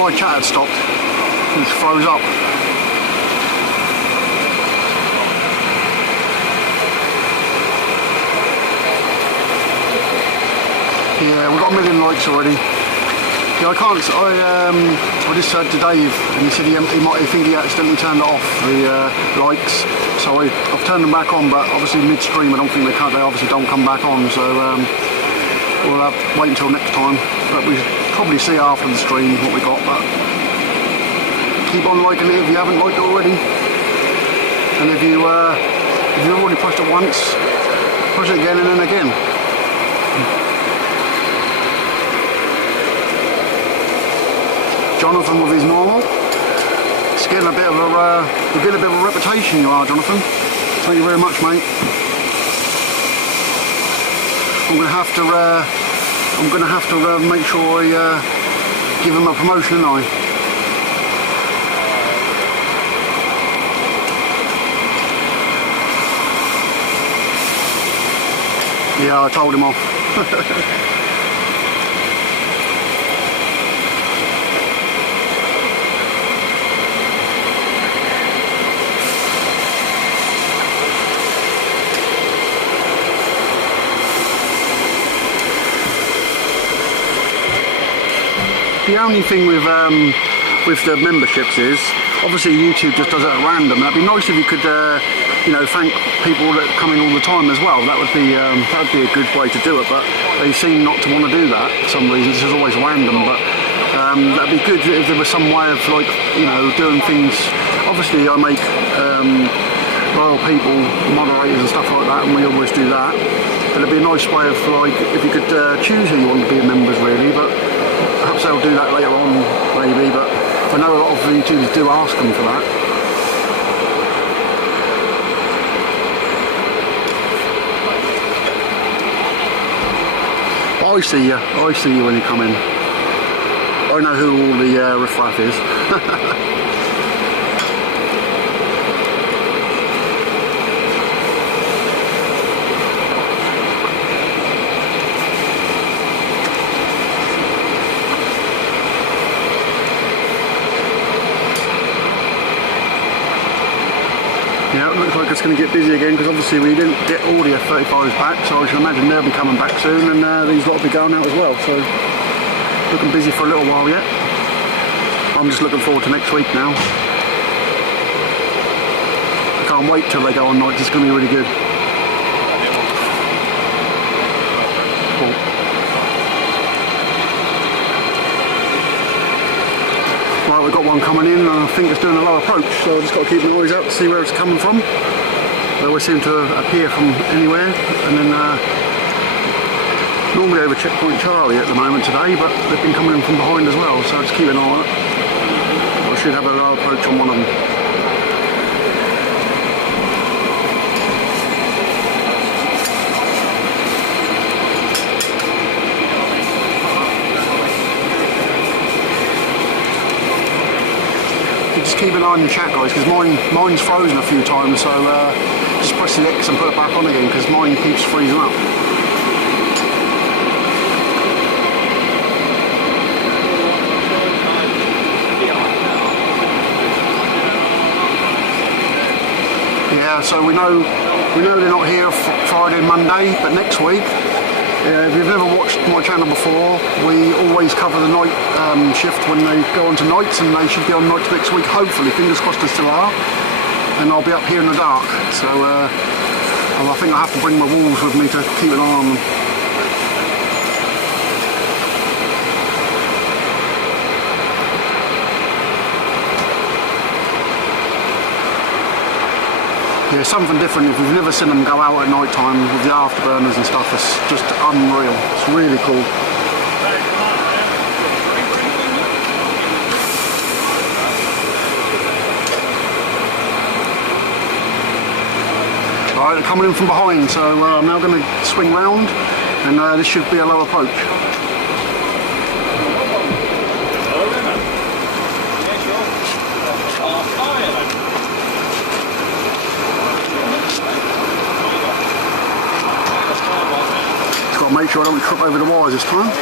my chat had stopped. It just froze up. Yeah, we've got 1 million likes already. Yeah, I just said to Dave, and he said he think he accidentally turned it off, the likes. So I've turned them back on, but obviously midstream I don't think they obviously don't come back on, so we'll wait until next time. But we probably see after the stream what we got, but keep on liking it if you haven't liked it already. And if you've already pushed it once, push it again and then again. Jonathan with his normal. It's getting a bit of a reputation, you are, Jonathan. Thank you very much, mate. I'm gonna have to make sure I give him a promotion, aren't I? Yeah, I told him off. The only thing with the memberships is, obviously YouTube just does it at random. That'd be nice if you could, thank people that come in all the time as well. That would be a good way to do it. But they seem not to want to do that for some reason. It's just always random. But that'd be good if there was some way of doing things. Obviously, I make loyal people moderators and stuff like that, and we always do that. But it'd be a nice way of if you could choose who you want to be members, really. But perhaps they'll do that later on, maybe, but I know a lot of YouTubers do ask them for that. I see you when you come in. I know who all the RAF is. Yeah, it looks like it's going to get busy again because obviously we didn't get all the F-35s back, so I should imagine they'll be coming back soon, and these lot will be going out as well, so looking busy for a little while yet. I'm just looking forward to next week now. I can't wait till they go on nights, it's going to be really good. Cool. Right, we've got one coming in, and I think it's doing a low approach, so I've just got to keep my eyes out to see where it's coming from. They always seem to appear from anywhere, and then normally over checkpoint Charlie at the moment today, but they've been coming in from behind as well, so just keep an eye on it. I should have a low approach on one of them. Just keep an eye on the chat, guys, because mine's frozen a few times, so just press the X and put it back on again, because mine keeps freezing up. Yeah, so we know they're not here Friday and Monday, but next week, if you've never watched my channel before, we always cover the night shift when they go on to nights, and they should be on nights next week, hopefully. Fingers crossed they still are. And I'll be up here in the dark, so I think I have to bring my walls with me to keep an eye on them. Yeah, something different. If you've never seen them go out at night time with the afterburners and stuff, it's just unreal. It's really cool. Alright, they're coming in from behind, so I'm now going to swing round, and this should be a low approach. Got to make sure I don't trip over the wires this time.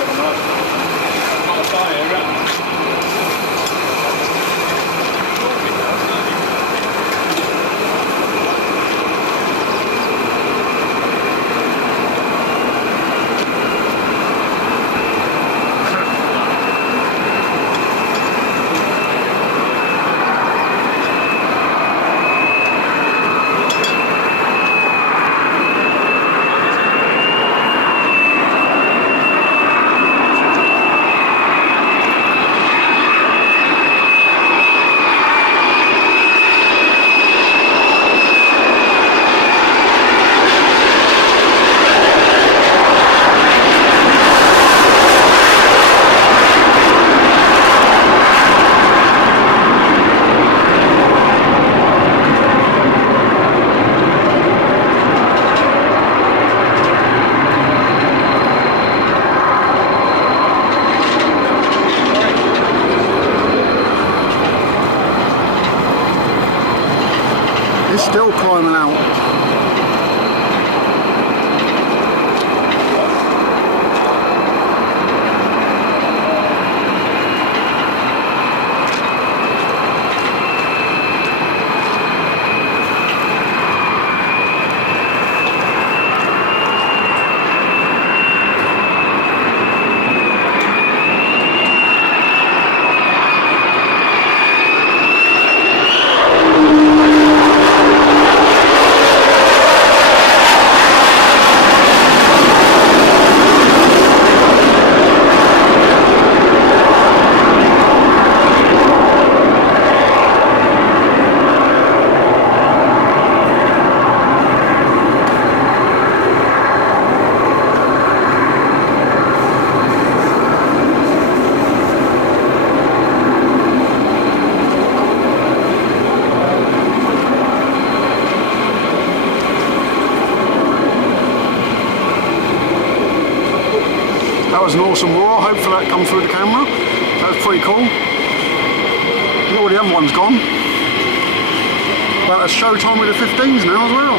was an awesome roar. Hopefully that comes through the camera. That was pretty cool. All the other one's gone. But it's showtime with the 15s now as well.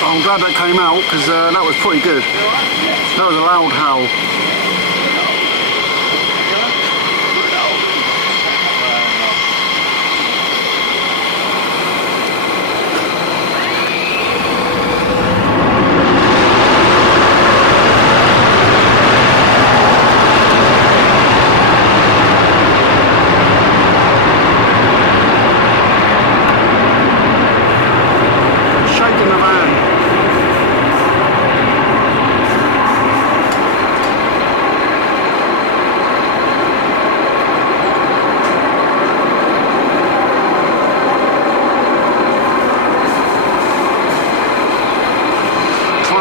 I'm glad that came out because that was pretty good. That was a loud howl. Shaking the van.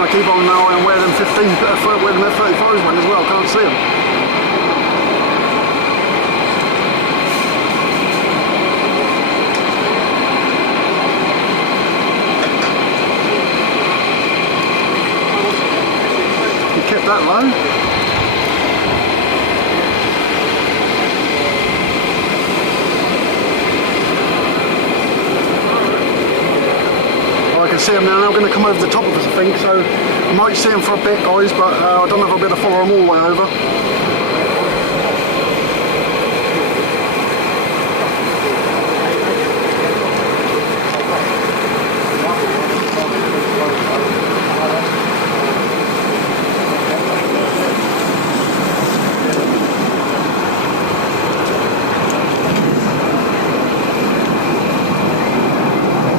Keep on now and wear them 15, wear them F-35s went as well, can't see them. You kept that low. I can see them now. I'm going to come over the top of us, I think, so I might see them for a bit, guys, but I don't know if I'll be able to follow them all the way over.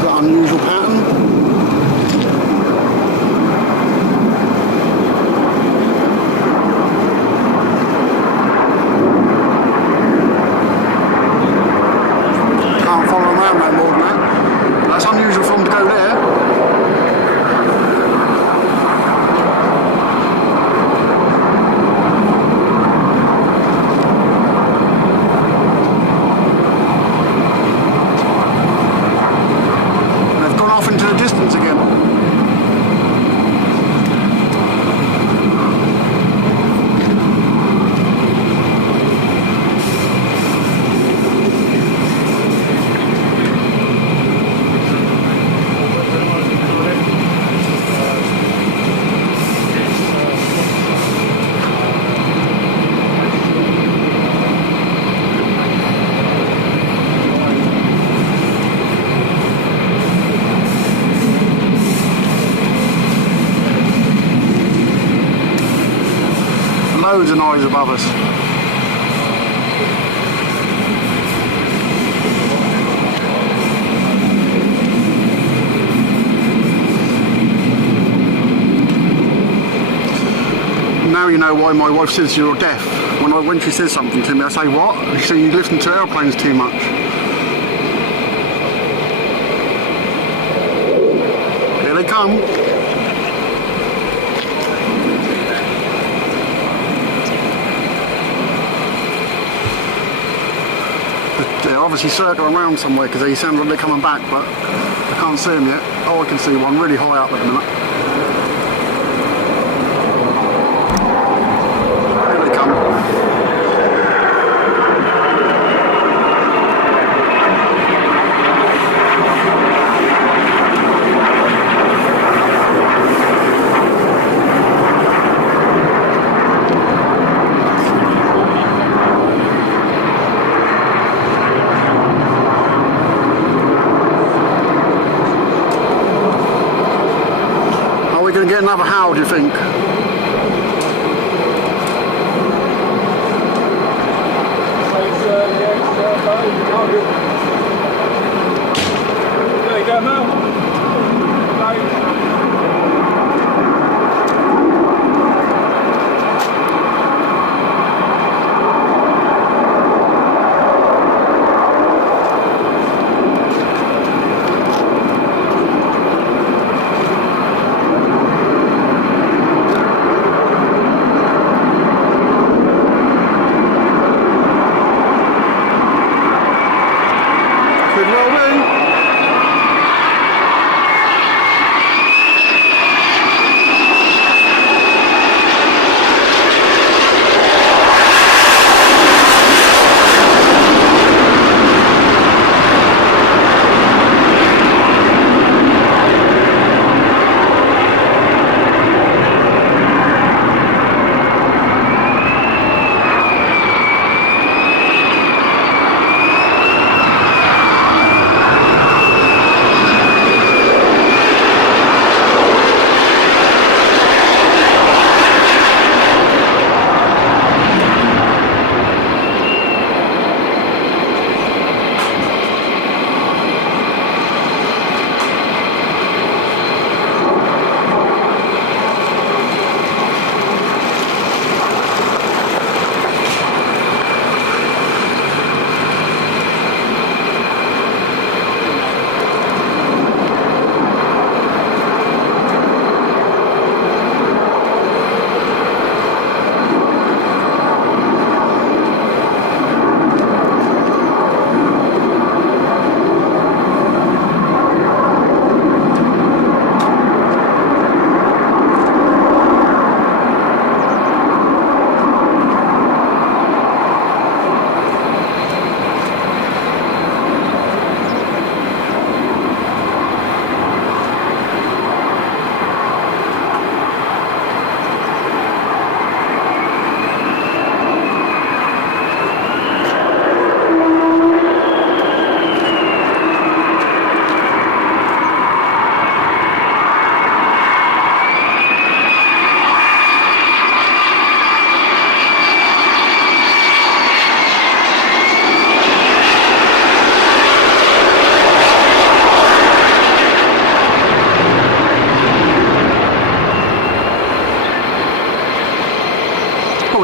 Got unusual pattern. Loads of noise above us. Now you know why my wife says you're deaf. When she says something to me, I say, what? She says, you listen to airplanes too much. Here they come. They're obviously circling around somewhere because they sound like they're coming back, but I can't see them yet. Oh, I can see one really high up at the minute. Here they come. Get another howl, do you think? There you go, Mel.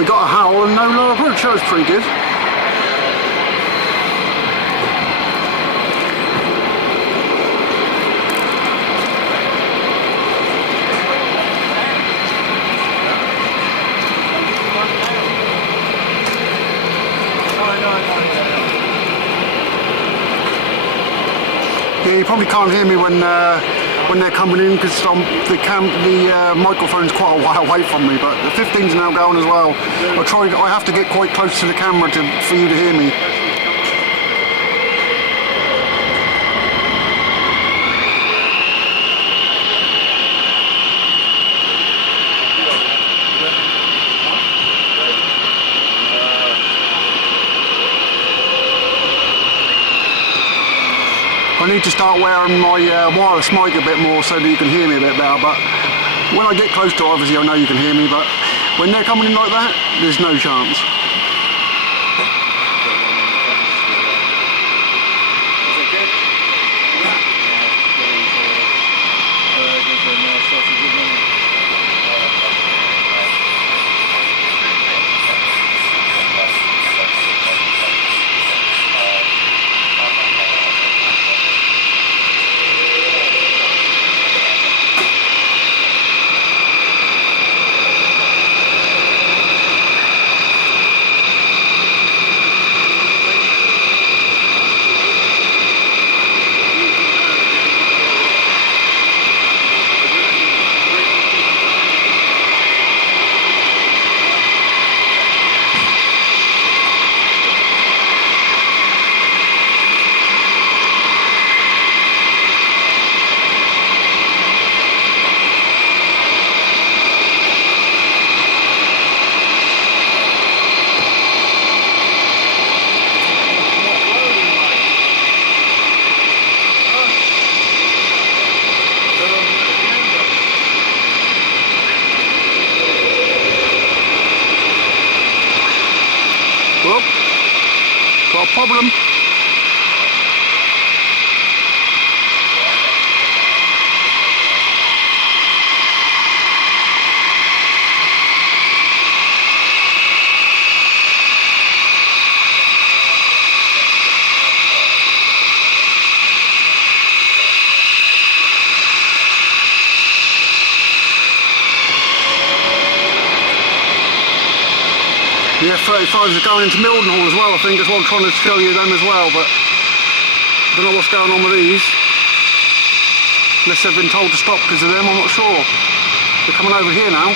we got a howl and no low approach. That was pretty good. Yeah, you probably can't hear me when they're coming in because the microphone's quite a while away from me. But the 15's now going as well. I have to get quite close to the camera for you to hear me. I need to start wearing my wireless mic a bit more so that you can hear me a bit better, but when I get close to it, obviously I know you can hear me, but when they're coming in like that, there's no chance. Well, got a problem. The F-35s are going into Mildenhall as well, I think. That's what I'm trying to show you them as well, but I don't know what's going on with these. Unless they've been told to stop because of them, I'm not sure. They're coming over here now.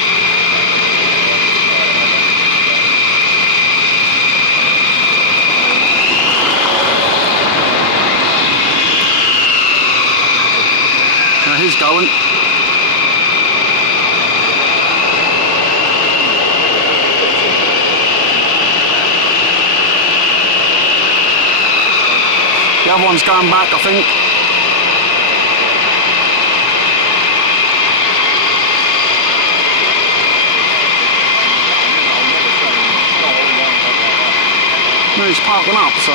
Now he's going. The other one's going back, I think. No, he's parking up, so...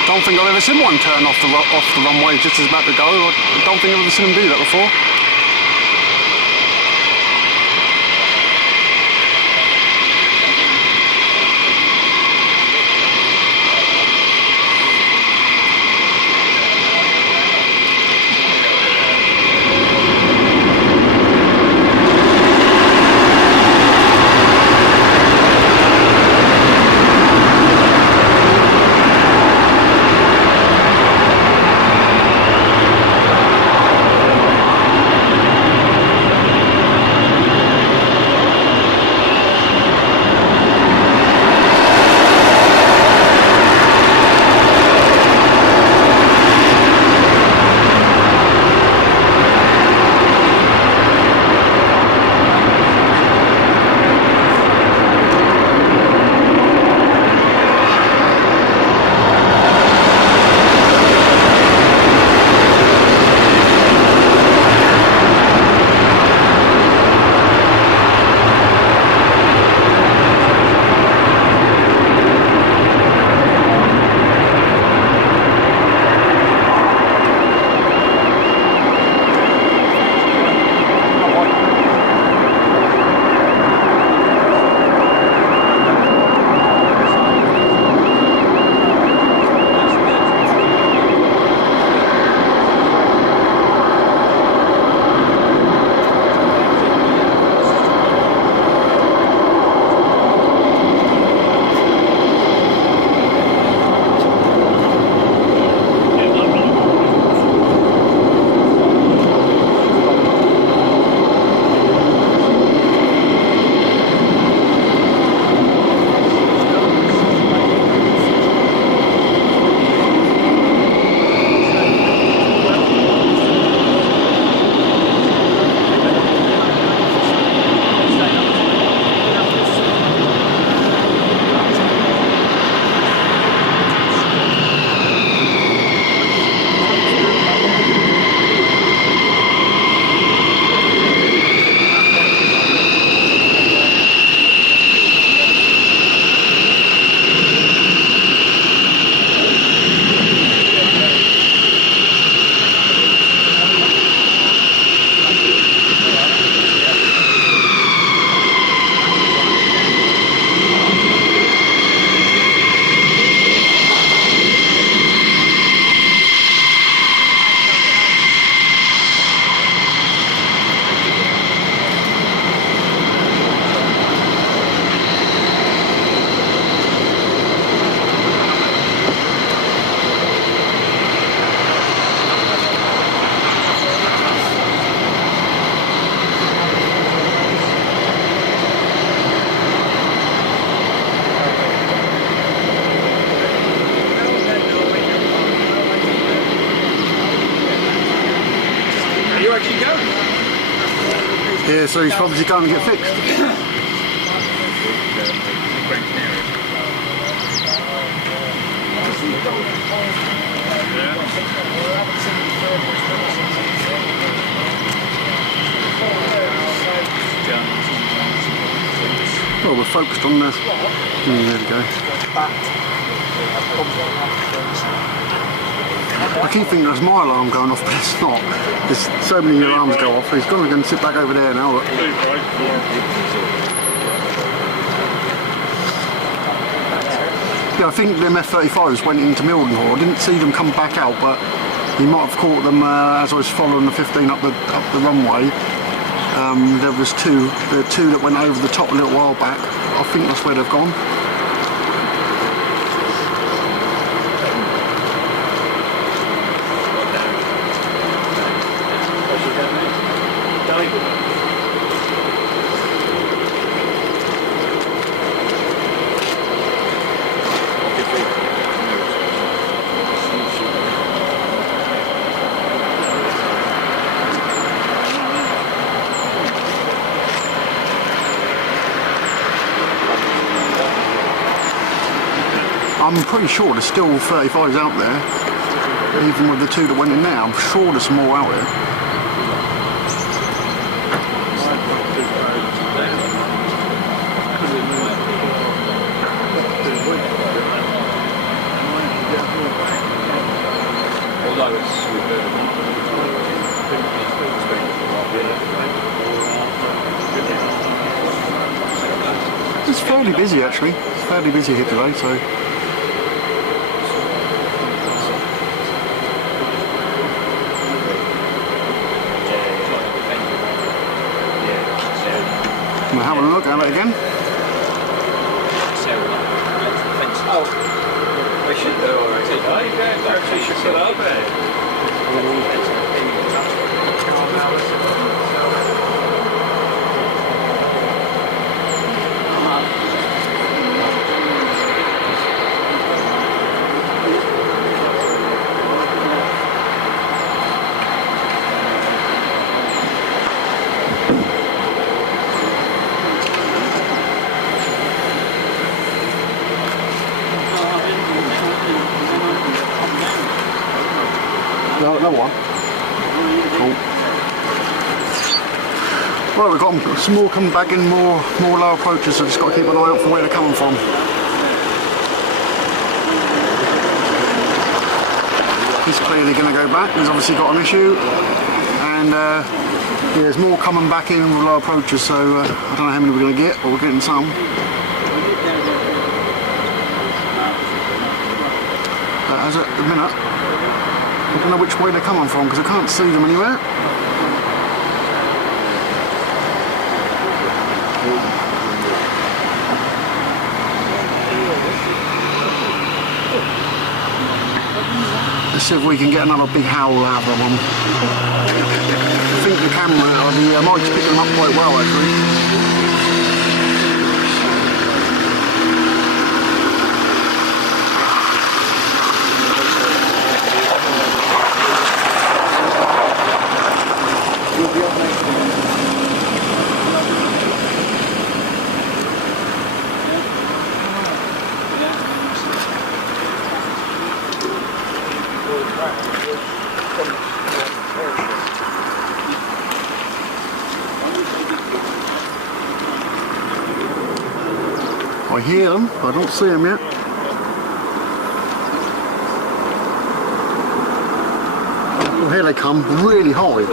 I don't think I've ever seen one turn off the runway just as it's about to go. I don't think I've ever seen them do that before. actually go? Yeah, so he's probably going to get fixed. Well, we're focused on the... there we go. I keep thinking there's my alarm going off, but it's not. There's so many alarms go off. He's going to go and sit back over there now. Look. Yeah, I think them F-35s went into Mildenhall. I didn't see them come back out, but you might have caught them as I was following the 15 up the runway. There was two that went over the top a little while back. I think that's where they've gone. I'm pretty sure there's still 35s out there, even with the two that went in there. I'm sure there's some more out there. It's fairly busy actually. It's fairly busy here today, so. We'll have a look at it again. Oh, we should do alright. Perhaps we should put up there. No one. Cool. Well, we've got some more coming back in, more low approaches, so just got to keep an eye out for where they're coming from. He's clearly going to go back. He's obviously got an issue, and yeah, there's more coming back in with low approaches. So I don't know how many we're going to get, but we're getting some. As at the minute. I don't know which way they're coming from because I can't see them anywhere. Let's see if we can get another big howl out of them. I think the camera, the mic's picking them up quite well actually. I hear them, I don't see them yet. Well, here they come, really high.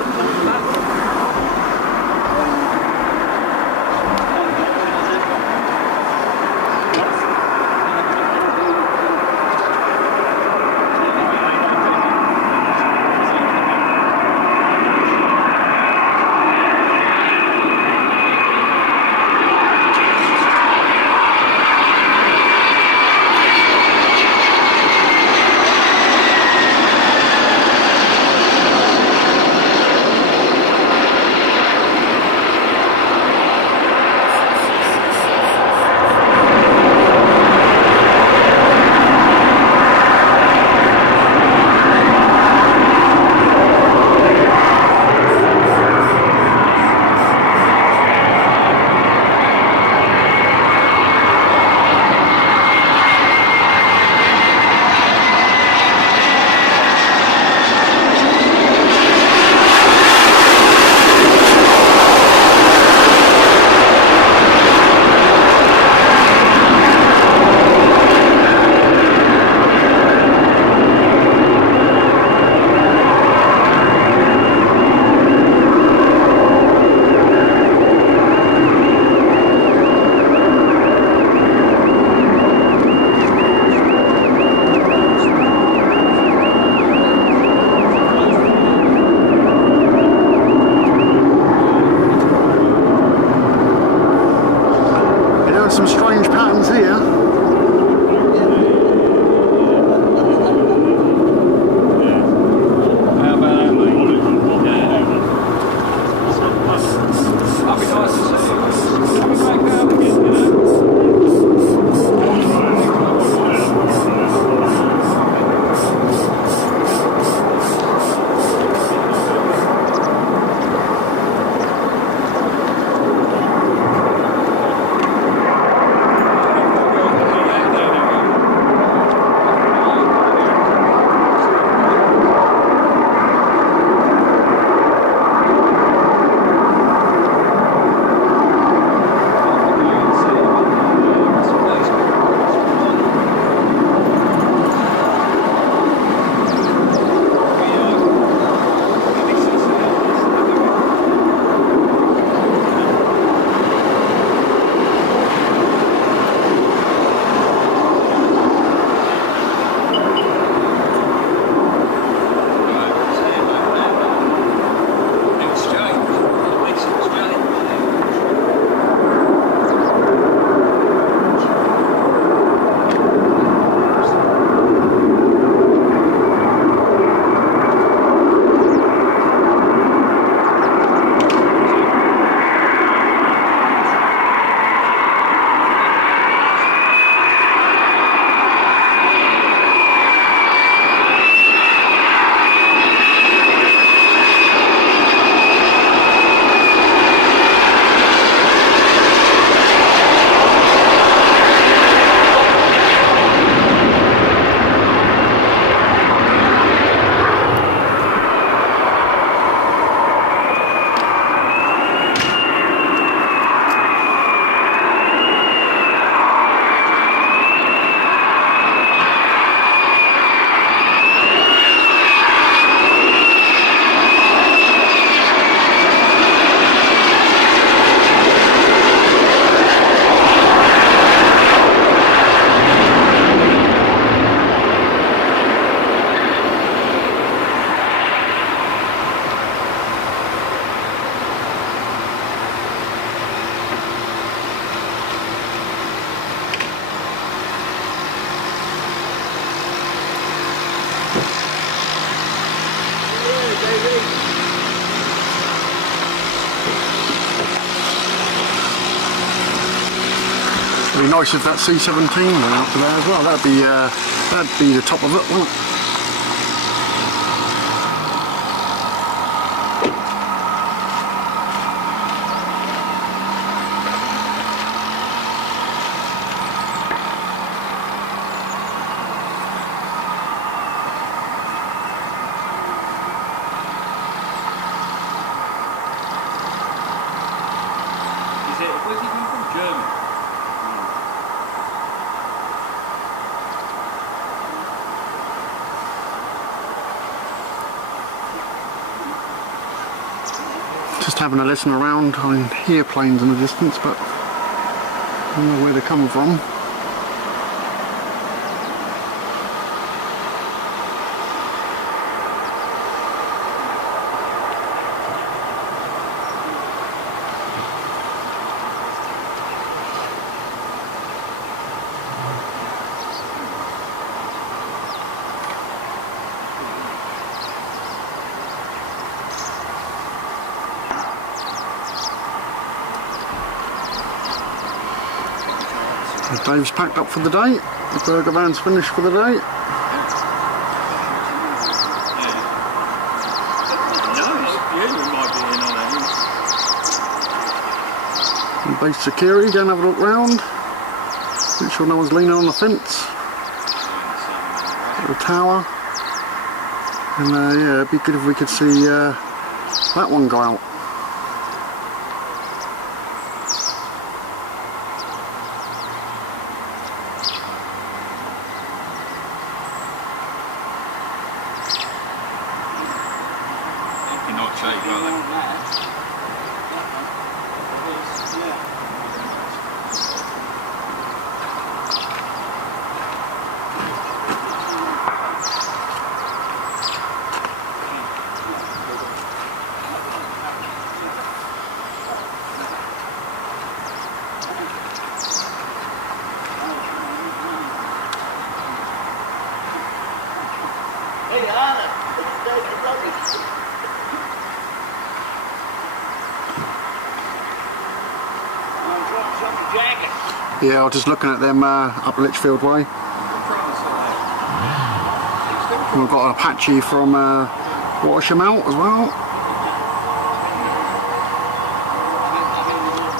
be nice if that C-17 went out to there as well. That'd be the top of it, wouldn't it? Where's he come from? Germany. Just having a listen around. I can hear planes in the distance, but I don't know where they're coming from. Dave's packed up for the day. The burger van's finished for the day. And base security, go and have a look round. Make sure no one's leaning on the fence. The tower. And yeah, it'd be good if we could see that one go out. Yeah, I was just looking at them up Litchfield Way. And we've got an Apache from Watersham out as well.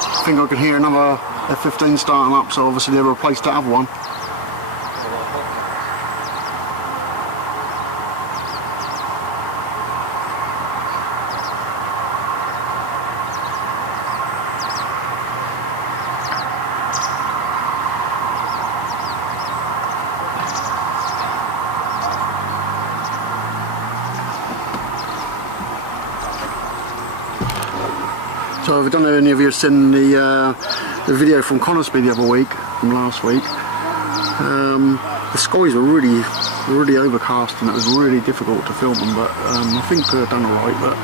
I think I could hear another F-15 starting up, so obviously they replaced that other one. So I don't know if any of you have seen the video from Conisby the other week, from last week. The skies were really overcast and it was really difficult to film them, but I think I've done alright, but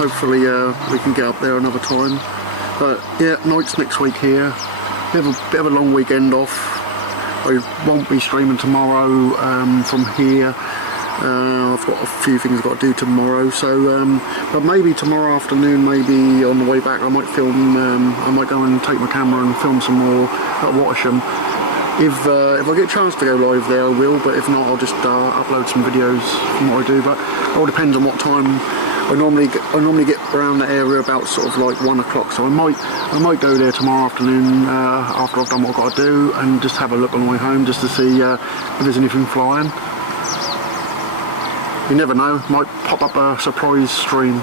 hopefully we can get up there another time. But yeah, nights next week here. Bit of a long weekend off. I won't be streaming tomorrow from here. I've got a few things I've got to do tomorrow, so but maybe tomorrow afternoon, maybe on the way back I might film, I might go and take my camera and film some more at Watersham. If I get a chance to go live there I will, but if not I'll just upload some videos from what I do, but it all depends on what time. I normally get around that area about sort of like 1 o'clock, so I might go there tomorrow afternoon after I've done what I've got to do and just have a look on the way home just to see if there's anything flying. You never know, might pop up a surprise stream.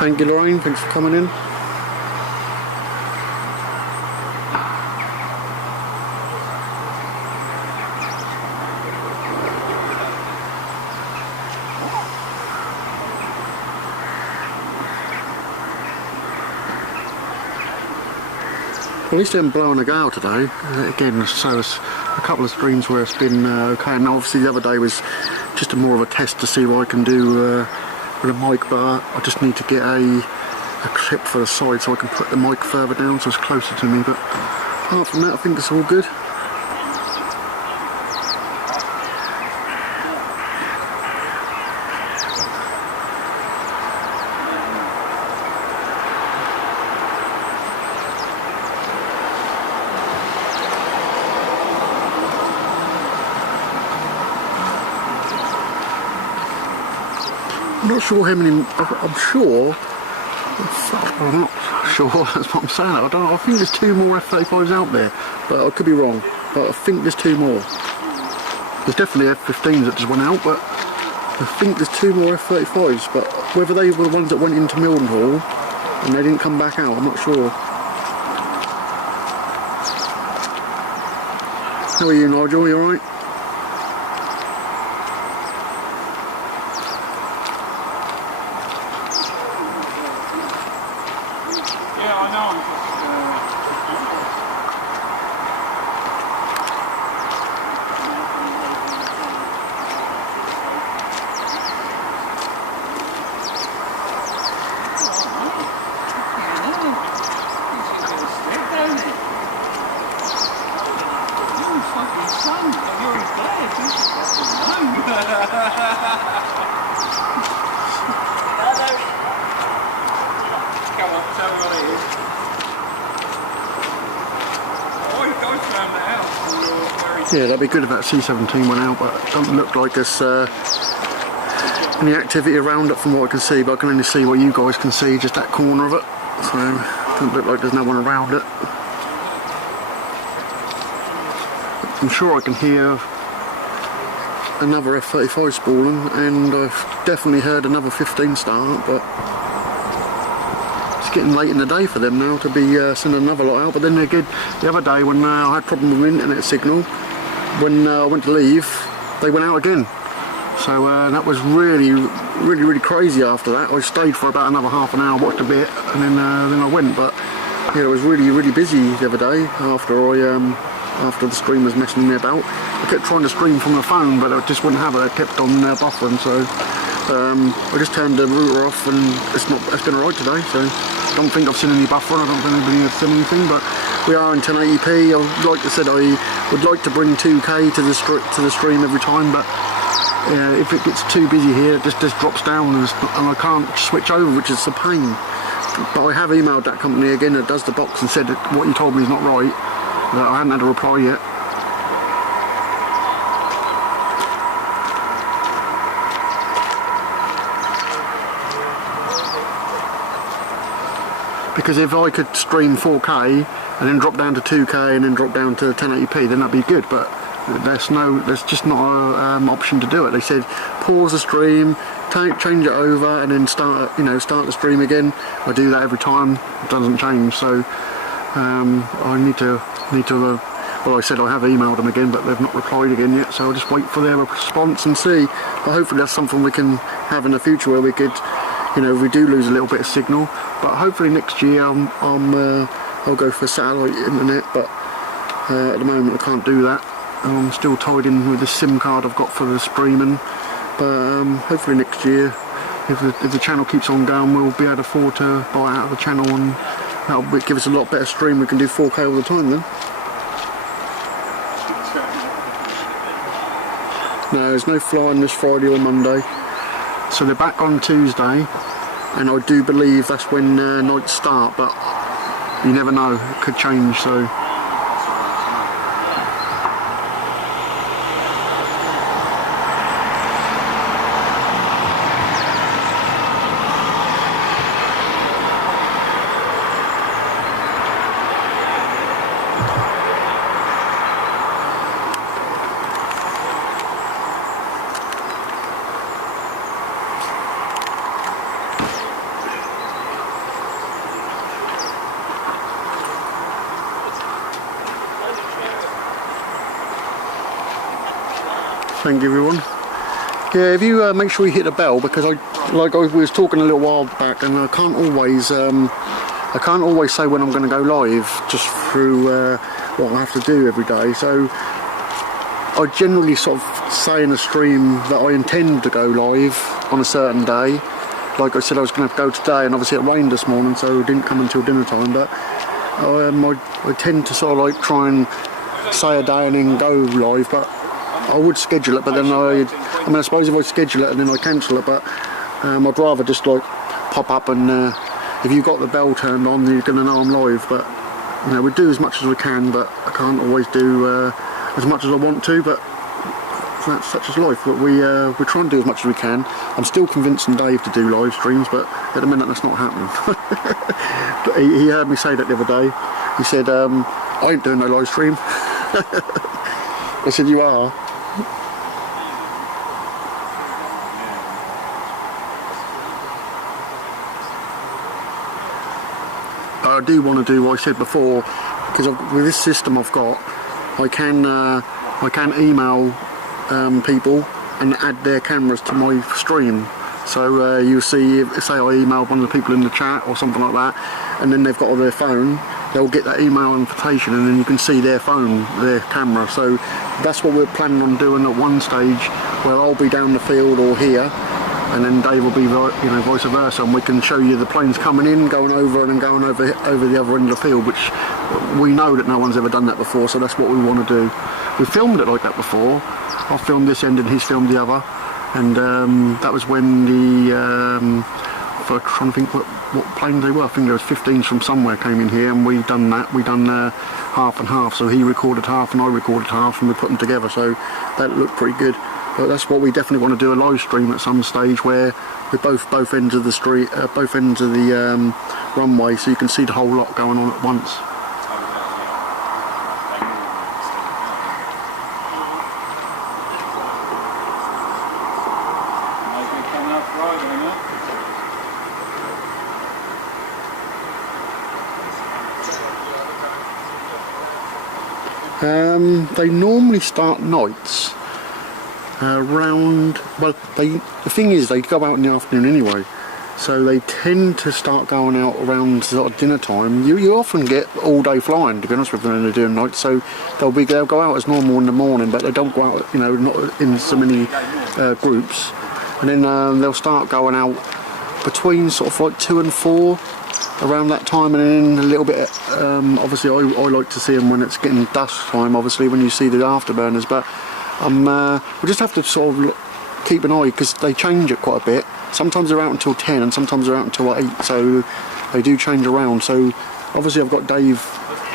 Thank you, Lorraine, thanks for coming in. At least they haven't blown a gale today. Again, so it's a couple of streams where it's been okay. And obviously the other day was just more of a test to see what I can do with a mic, but I just need to get a clip for the side so I can put the mic further down so it's closer to me. But apart from that, I think it's all good. I'm not sure how many, I'm sure, I'm not sure, that's what I'm saying, I don't know, I think there's 2 more F-35s out there, but I could be wrong, but I think there's 2 more. There's definitely F-15s that just went out, but I think there's 2 more F-35s, but whether they were the ones that went into Mildenhall and they didn't come back out, I'm not sure. How are you, Nigel, you alright? Yeah, that'd be good if that C-17 went out, but it doesn't look like there's any activity around it from what I can see, but I can only see what you guys can see, just that corner of it, so it doesn't look like there's no one around it. I'm sure I can hear another F-35 spooling, and I've definitely heard another 15 start, but it's getting late in the day for them now to be sending another lot out. But then again, the other day when I had problem with my internet signal, when I went to leave, they went out again. So that was really crazy after that. I stayed for about another half an hour, watched a bit, and then I went. But yeah, it was really busy the other day after the stream was messing me about. I kept trying to stream from the phone, but I just wouldn't have it. It kept on buffering, so I just turned the router off, and it's been alright today. So I don't think I've seen any buffering. I don't think anybody has seen anything, but we are in 1080p. Like I said, I would like to bring 2K to the stream every time, but if it gets too busy here, it just drops down, and I can't switch over, which is a pain. But I have emailed that company again that does the box and said that what you told me is not right. That I haven't had a reply yet. Because if I could stream 4K and then drop down to 2K and then drop down to 1080p, then that'd be good, but there's just not an option to do it. They said pause the stream, change it over, and then start the stream again. I do that every time, it doesn't change, so I need to well, I said I have emailed them again, but they've not replied again yet, so I'll just wait for their response and see. But hopefully that's something we can have in the future where we could, if we do lose a little bit of signal. But hopefully next year I'll go for satellite internet, but at the moment I can't do that. I'm still tied in with the SIM card I've got for the streaming. But hopefully next year, if the channel keeps on going, we'll be able to afford to buy out of the channel, and that'll give us a lot better stream. We can do 4K all the time then. No, there's no flying this Friday or Monday, so they're back on Tuesday, and I do believe that's when nights start, but you never know, it could change, so thank you everyone. Yeah, if you make sure you hit the bell, because we was talking a little while back, and I can't always I can't always say when I'm going to go live just through what I have to do every day. So I generally sort of say in a stream that I intend to go live on a certain day. Like I said, I was going to go today, and obviously it rained this morning, so it didn't come until dinner time. But I tend to sort of like try and say a day and then go live. But I would schedule it, but then I mean, I suppose if I schedule it and then I cancel it, but I'd rather just like pop up and if you've got the bell turned on, you're going to know I'm live. But you know, we do as much as we can, but I can't always do as much as I want to. But that's such as life. But we try and do as much as we can. I'm still convincing Dave to do live streams, but at the minute that's not happening. But he heard me say that the other day. He said, "I ain't doing no live stream." I said, "You are." I do want to do what I said before, because with this system I've got, I can email people and add their cameras to my stream. So you'll see, say I email one of the people in the chat or something like that, and then they've got their phone, they'll get that email invitation, and then you can see their phone, their camera. So that's what we're planning on doing at one stage, where I'll be down the field or here, and then Dave will be, you know, vice versa, and we can show you the planes coming in, going over, and then going over the other end of the field, which we know that no one's ever done that before. So that's what we want to do. We filmed it like that before. I filmed this end and he's filmed the other, and that was when the I'm trying to think what planes they were. I think there was 15s from somewhere came in here, and we done that. We done half and half. So he recorded half and I recorded half, and we put them together. So that looked pretty good. But that's what we definitely want to do, a live stream at some stage where we're both ends of the street, both ends of the runway, so you can see the whole lot going on at once. They normally start nights around, well, the thing is they go out in the afternoon anyway, so they tend to start going out around sort of dinner time. You often get all day flying, to be honest with you, when they're doing nights. So they'll go out as normal in the morning, but they don't go out, you know, not in so many groups, and then they'll start going out between sort of like 2 and 4 around that time, and then a little bit obviously I like to see them when it's getting dusk time, obviously when you see the afterburners. But we just have to sort of keep an eye, because they change it quite a bit. Sometimes they're out until 10 and sometimes they're out until 8, so they do change around. So obviously I've got Dave,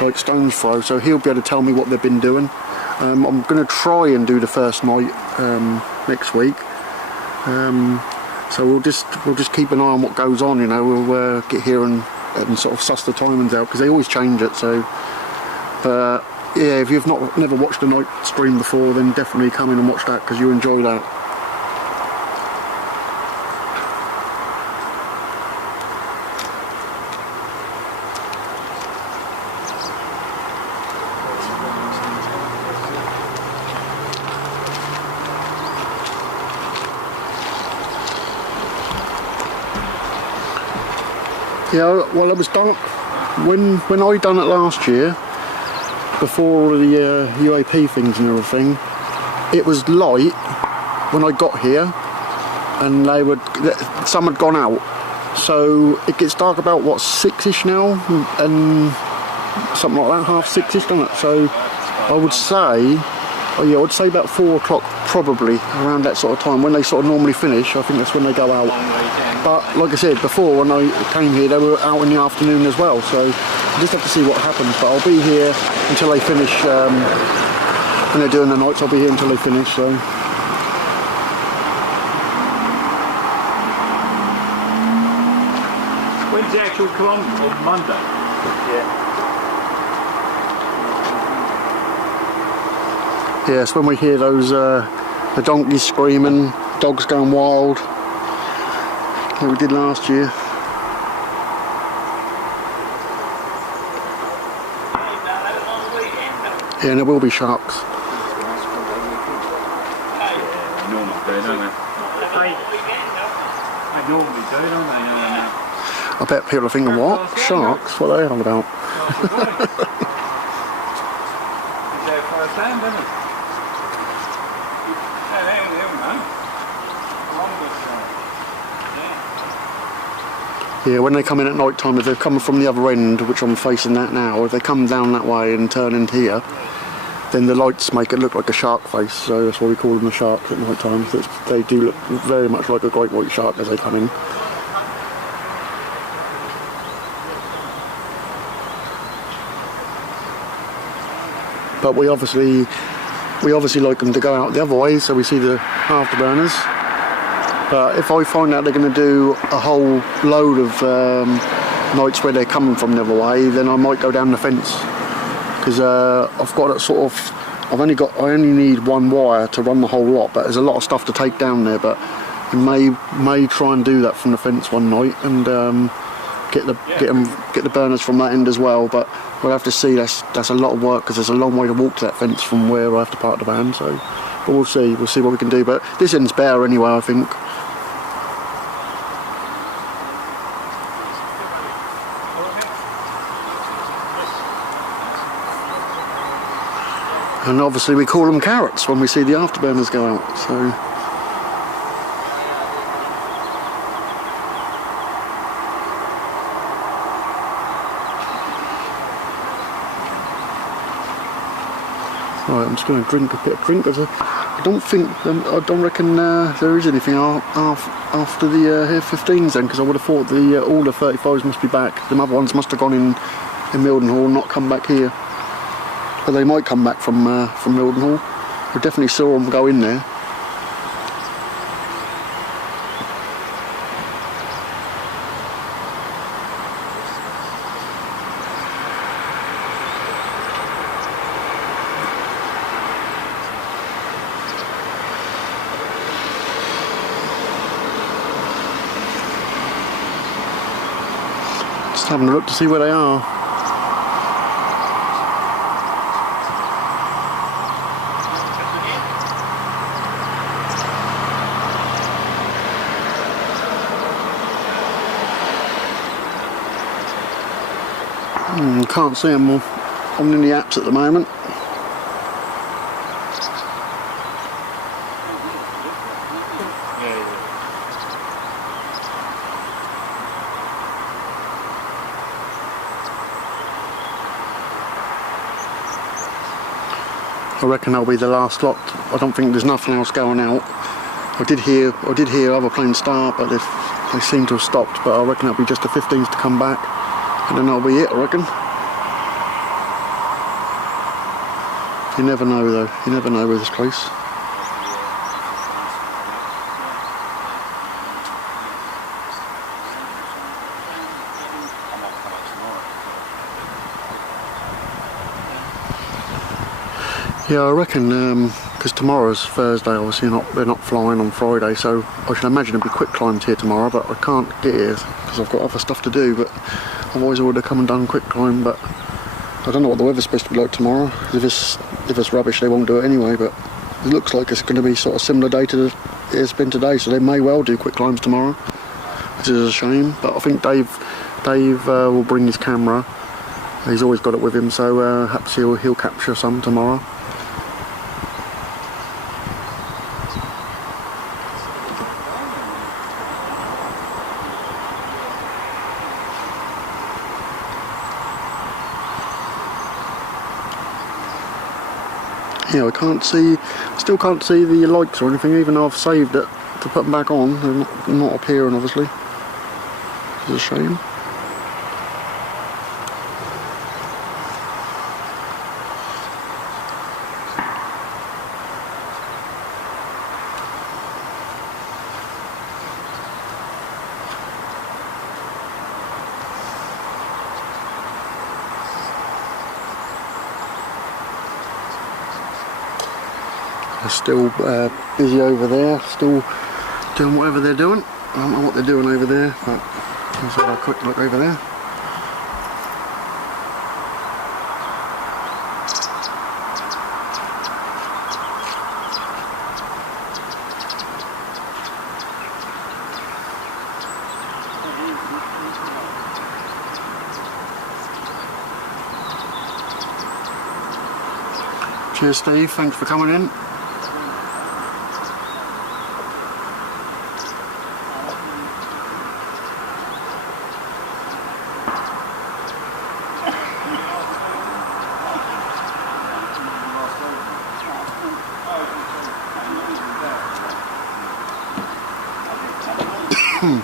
like Stone's Throw, so he'll be able to tell me what they've been doing. I'm going to try and do the first night next week. So we'll just keep an eye on what goes on, you know. We'll get here and sort of suss the timings out, because they always change it. So yeah, if you've never watched a night stream before, then definitely come in and watch that, because you enjoy that. Yeah, well, it was dark when I done it last year, before all the UAP things and everything. It was light when I got here, and some had gone out, so it gets dark about what, 6ish now, and something like that, 6:30ish, doesn't it? So I would say, I would say about 4 o'clock probably, around that sort of time, when they sort of normally finish. I think that's when they go out. But like I said before, when I came here, they were out in the afternoon as well, so I just have to see what happens. But I'll be here until they finish. When they're doing the nights, I'll be here until they finish. So when's the actual come on Monday? yeah, it's when we hear those the donkeys screaming, dogs going wild, like we did last year. Yeah, and there will be sharks. They normally do, don't they? They normally do, don't they? I bet people are thinking, what? Sharks? What are they on about? Yeah, when they come in at night time, if they're coming from the other end, which I'm facing that now, if they come down that way and turn into here, then the lights make it look like a shark face, so that's why we call them the sharks at night time. So they do look very much like a great white shark as they come in. But we obviously like them to go out the other way, so we see the afterburners. But if I find out they're going to do a whole load of nights where they're coming from the other way, then I might go down the fence, because I've got it sort of. I only need one wire to run the whole lot, but there's a lot of stuff to take down there. But we may try and do that from the fence one night and get the burners from that end as well. But we'll have to see. That's a lot of work, because there's a long way to walk to that fence from where I have to park the van. So, but we'll see what we can do. But this end's better anyway, I think. And obviously we call them carrots when we see the afterburners go out, so. Right, I'm just going to drink a bit of drink. I don't reckon there is anything after the here 15s then, because I would have thought all the 35s must be back. The other ones must have gone in Mildenhall and not come back here. But they might come back from Mildenhall. We definitely saw them go in there. Just having a look to see where they are. Can't see them all. I'm in the apps at the moment. I reckon that'll be the last lot. I don't think there's nothing else going out. I did hear other planes start, but they seem to have stopped. But I reckon that'll be just the 15s to come back, and then that'll be it, I reckon. You never know though, you never know with this place. Yeah, I reckon, because tomorrow's Thursday, obviously they're not flying on Friday, so I should imagine it'll be quick climbs here tomorrow, but I can't get here because I've got other stuff to do. But otherwise I would have come and done quick climb, but I don't know what the weather's supposed to be like tomorrow. If it's rubbish, they won't do it anyway, but it looks like it's going to be sort of similar day to it's been today, so they may well do quick climbs tomorrow, which is a shame. But I think Dave will bring his camera. He's always got it with him, so perhaps he'll capture some tomorrow. Yeah, still can't see the lights or anything, even though I've saved it to put them back on. They're not appearing, obviously. It's a shame. They're still busy over there, still doing whatever they're doing. I don't know what they're doing over there, but let's have a quick look over there. Cheers, Steve. Thanks for coming in.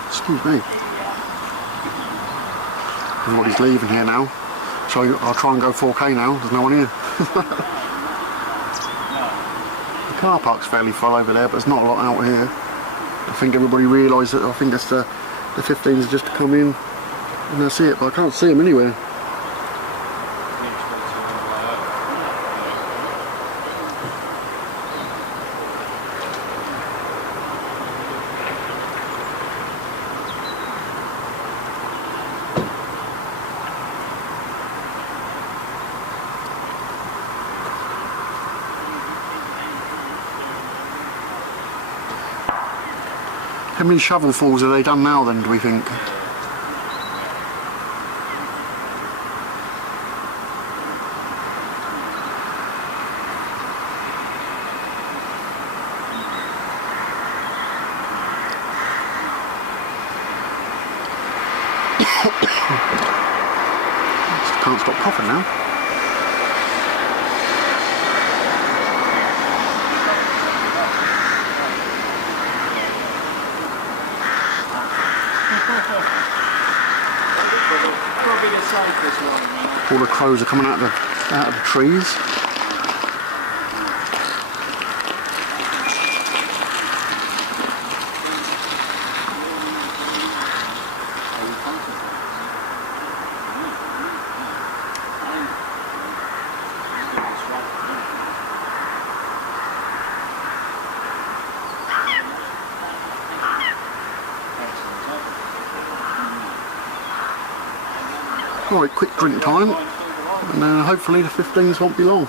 Excuse me. Everybody's leaving here now, so I'll try and go 4K now. There's no one here. The car park's fairly full over there, but there's not a lot out here. I think everybody realised that. I think that's the 15s just to come in and that's it, but I can't see them anywhere. How many shovelfuls have they done now then, do we think? Can't stop coughing now. All the crows are coming out of the trees. Alright, quick drink time, and hopefully the 15s won't be long.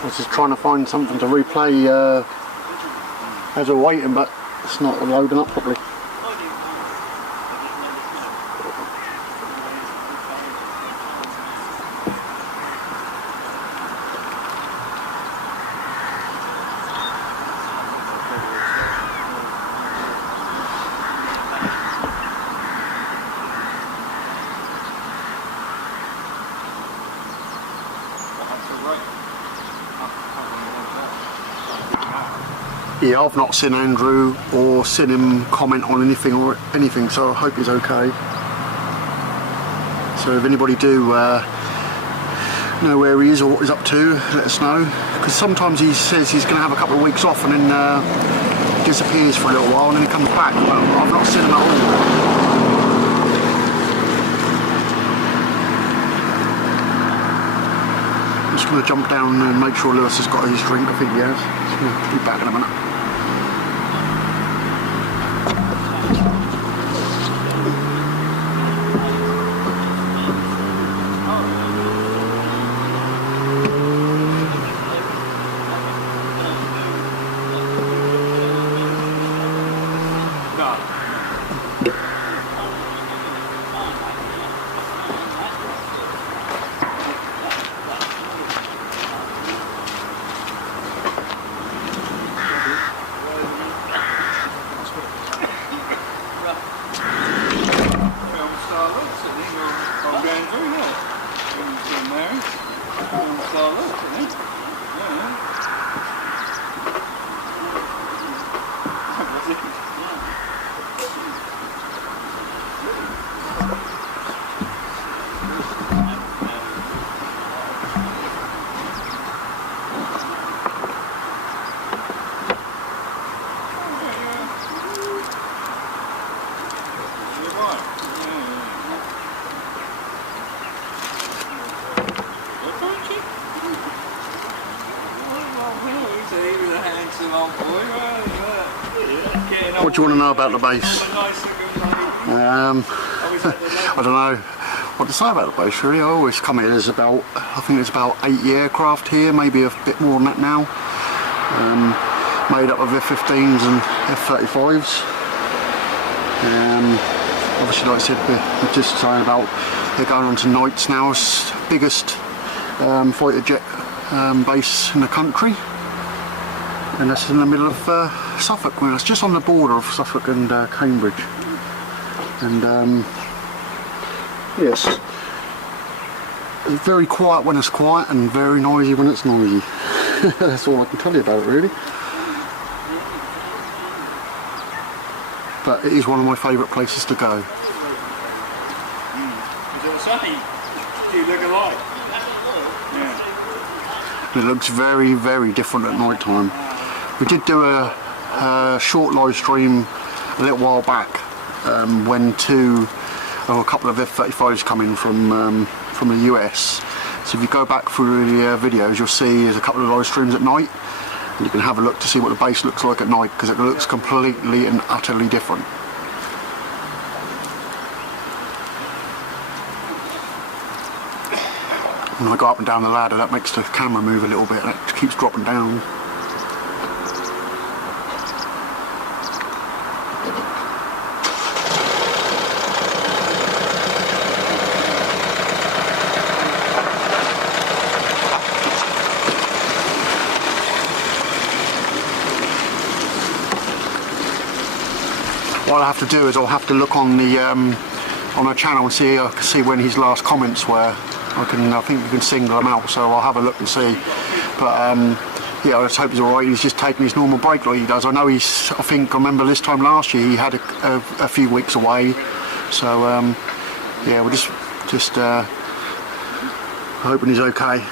I was just trying to find something to replay as we're waiting, but it's not loading up properly. Yeah, I've not seen Andrew or seen him comment on anything, so I hope he's okay. So if anybody do know where he is or what he's up to, let us know. Because sometimes he says he's going to have a couple of weeks off and then disappears for a little while and then he comes back. But I've not seen him at all. I'm just going to jump down and make sure Lewis has got his drink. I think he has. He'll be back in a minute. What do you want to know about the base? I don't know what to say about the base really. I always come here, there's about, I think there's about 80 aircraft here, maybe a bit more than that now. Made up of F-15s and F-35s. Obviously, like I said, we're just saying about, they're going on to nights now. It's the biggest fighter jet base in the country. And that's in the middle of Suffolk. Well, it's just on the border of Suffolk and Cambridge. And yes, it's very quiet when it's quiet and very noisy when it's noisy. That's all I can tell you about it really. But it is one of my favourite places to go. You look alike. Yeah. It looks very, very different at night time. We did do a short live stream a little while back when a couple of F-35s come in from the US. So if you go back through the videos, you'll see there's a couple of live streams at night, and you can have a look to see what the base looks like at night, because it looks completely and utterly different. When I go up and down the ladder, that makes the camera move a little bit, and it keeps dropping down. What I'll have to do is I'll have to look on the channel and see when his last comments were. I think we can single them out, so I'll have a look and see. But yeah, I just hope he's alright. He's just taking his normal break like he does. I know I remember this time last year he had a few weeks away. So yeah, we're just hoping he's okay.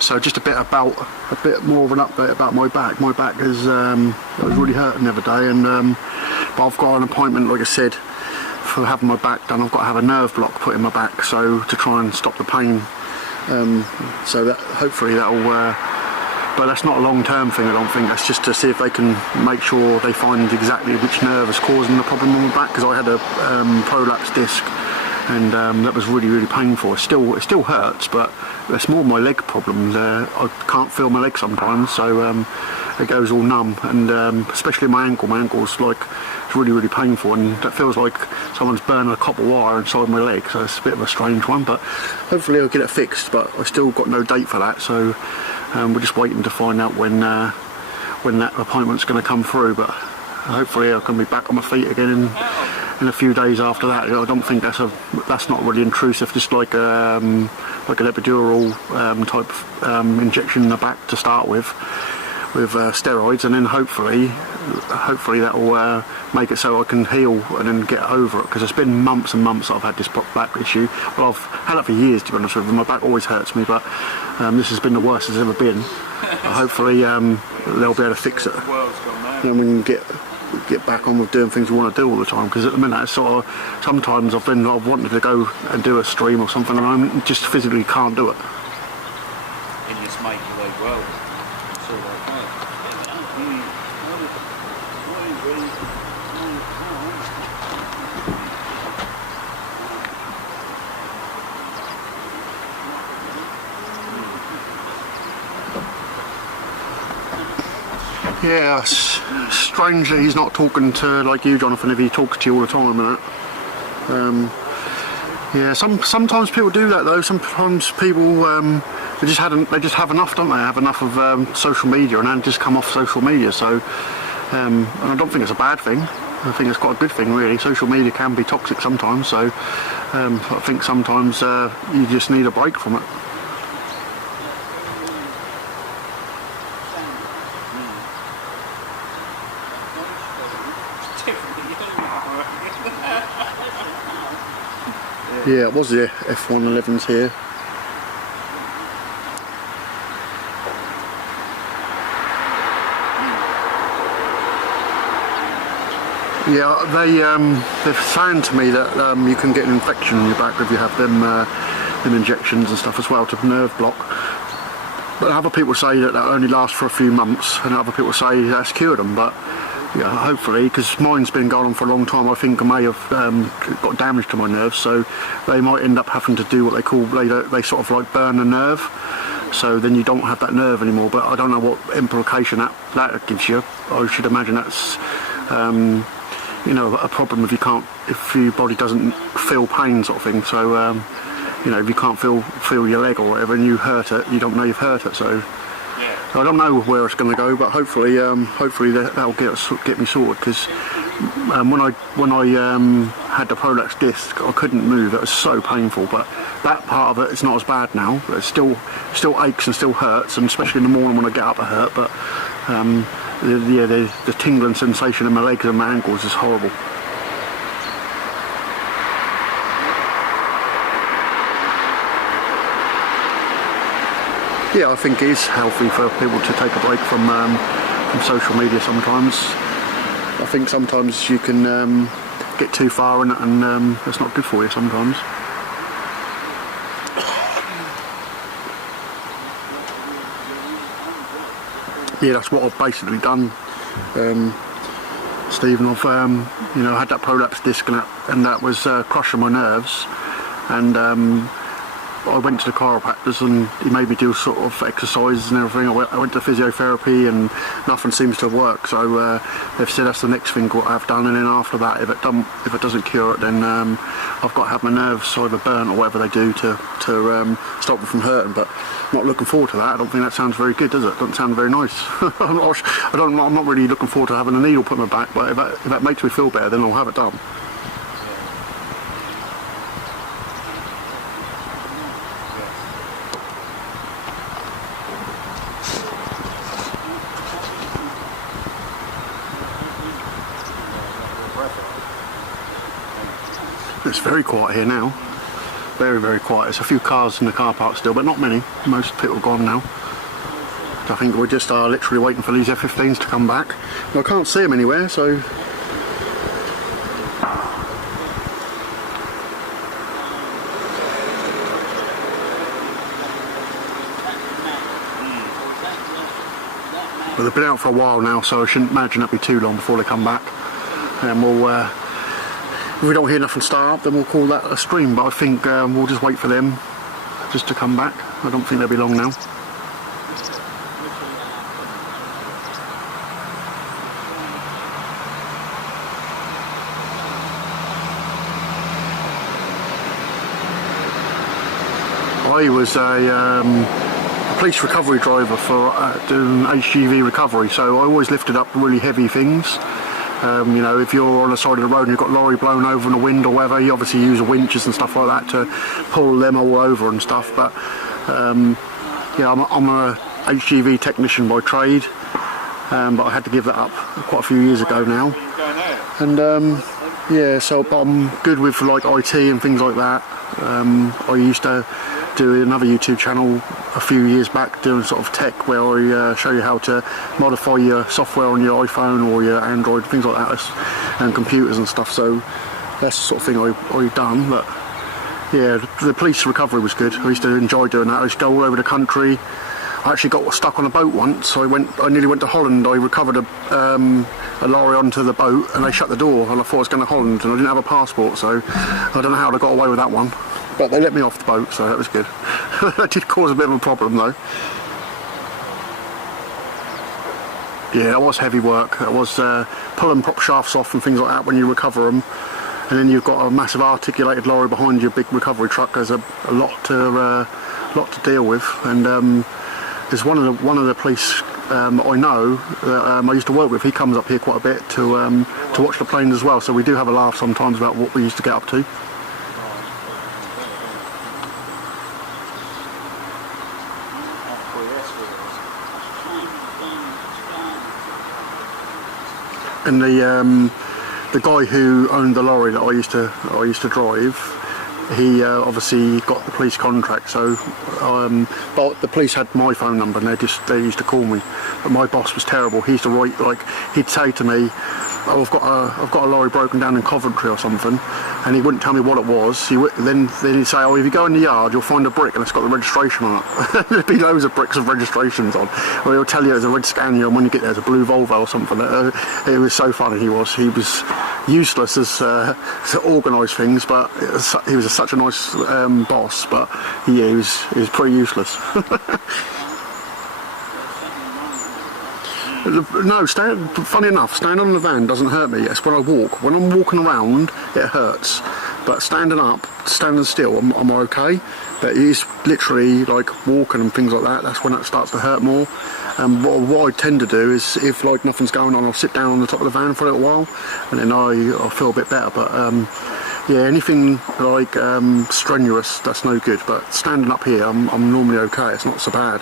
So just a bit more of an update about my back. My back is I was really hurting the other day, and but I've got an appointment, like I said, for having my back done. I've got to have a nerve block put in my back, so to try and stop the pain. So that hopefully that'll but that's not a long-term thing, I don't think. That's just to see if they can make sure they find exactly which nerve is causing the problem on my back, because I had a prolapse disc, and that was really, really painful. It still hurts, but it's more my leg problem. I can't feel my leg sometimes, so it goes all numb, and especially my ankle. My ankle's like, it's really, really painful, and it feels like someone's burning a copper wire inside my leg, so it's a bit of a strange one, but hopefully I'll get it fixed. But I still got no date for that, so we're just waiting to find out when that appointment's going to come through. But hopefully I can be back on my feet again in a few days after that. I don't think that's not really intrusive, just like an epidural type injection in the back to start with steroids, and then hopefully that will make it so I can heal and then get over it, because it's been months and months that I've had this back issue. Well, I've had it for years, to be honest with you. My back always hurts me, but this has been the worst it's ever been. Hopefully they'll be able to fix it, and we can get back on with doing things we want to do all the time, because at the minute it's sort of, sometimes I've wanted to go and do a stream or something, and I just physically can't do it. And just make your leg well. So like that. Yeah, strangely he's not talking to like you, Jonathan, if he talks to you all the time and that. Yeah, sometimes people do that though. Sometimes people they just have enough, don't they? Have enough of social media, and then just come off social media. So and I don't think it's a bad thing. I think it's quite a good thing, really. Social media can be toxic sometimes, so I think sometimes you just need a break from it. Yeah, it was the F111s here. Yeah, they're saying to me that you can get an infection in your back if you have them injections and stuff as well, to nerve block. But other people say that only lasts for a few months, and other people say that's cured them. But yeah, hopefully, because mine's been going on for a long time, I think I may have got damage to my nerves, so they might end up having to do what they call, they sort of like burn a nerve, so then you don't have that nerve anymore. But I don't know what implication that gives you. I should imagine that's you know, a problem if your body doesn't feel pain, sort of thing. So you know, if you can't feel your leg or whatever and you hurt it, you don't know you've hurt it. So I don't know where it's going to go, but hopefully that'll get me sorted, because when I had the prolapse disc, I couldn't move. It was so painful, but that part of it is not as bad now. It still aches and still hurts, and especially in the morning when I get up it hurt, but the tingling sensation in my legs and my ankles is horrible. Yeah, I think it is healthy for people to take a break from social media sometimes. I think sometimes you can get too far in it, and it's not good for you sometimes. Yeah, that's what I've basically done, Stephen. I've you know, had that prolapse disc and that was crushing my nerves, and I went to the chiropractors and he made me do sort of exercises and everything. I went to physiotherapy and nothing seems to have worked, so they've said that's the next thing what I've done, and then after that, if it doesn't cure it, then I've got to have my nerves either burnt or whatever they do to stop them from hurting. But I'm not looking forward to that. I don't think that sounds very good, does it? It doesn't sound very nice. I'm not really looking forward to having a needle put in my back, but if that makes me feel better, then I'll have it done. It's very quiet here now. Very, very quiet. There's a few cars in the car park still, but not many. Most people are gone now. I think we're just literally waiting for these F-15s to come back. Well, I can't see them anywhere, so... But they've been out for a while now, so I shouldn't imagine it'll be too long before they come back. And we'll, if we don't hear nothing start up, then we'll call that a stream. But I think we'll just wait for them just to come back. I don't think they'll be long now. I was a police recovery driver for doing HGV recovery, so I always lifted up really heavy things. You know, if you're on the side of the road and you've got a lorry blown over in the wind or whatever, you obviously use winches and stuff like that to pull them all over and stuff. But yeah, I'm a HGV technician by trade, but I had to give that up quite a few years ago now. And yeah, so I'm good with like IT and things like that. I used to do another YouTube channel a few years back doing sort of tech where I show you how to modify your software on your iPhone or your Android, things like that, and computers and stuff. So that's the sort of thing I've done. But yeah, the police recovery was good. I used to enjoy doing that. I used to go all over the country. I actually got stuck on a boat once. I nearly went to Holland. I recovered a lorry onto the boat and they shut the door and I thought I was going to Holland and I didn't have a passport, so I don't know how they got away with that one. But they let me off the boat, so that was good. That did cause a bit of a problem though. Yeah, that was heavy work. That was pulling prop shafts off and things like that when you recover them. And then you've got a massive articulated lorry behind your big recovery truck. There's a lot to deal with. And there's one of the police I know that I used to work with. He comes up here quite a bit to watch the planes as well. So we do have a laugh sometimes about what we used to get up to. And the guy who owned the lorry that I used to drive, he obviously got the police contract. So, but the police had my phone number and they used to call me. But my boss was terrible. He used to write, like, he'd say to me, "Oh, I've got a lorry broken down in Coventry or something," and he wouldn't tell me what it was. Then he'd say, "Oh, if you go in the yard, you'll find a brick and it's got the registration on it." There'd be loads of bricks of registrations on. Or he'll tell you there's a red Scania and when you get there there's a blue Volvo or something. It was so funny. He was useless as to organise things, but he was such a nice boss. But yeah, he was pretty useless. No, funny enough, standing on the van doesn't hurt me. It's when I walk. When I'm walking around, it hurts. But standing still, I'm okay. But it's literally like walking and things like that. That's when it starts to hurt more. And what I tend to do is, if like nothing's going on, I'll sit down on the top of the van for a little while, and then I'll feel a bit better. But yeah, anything like strenuous, that's no good. But standing up here, I'm normally okay. It's not so bad.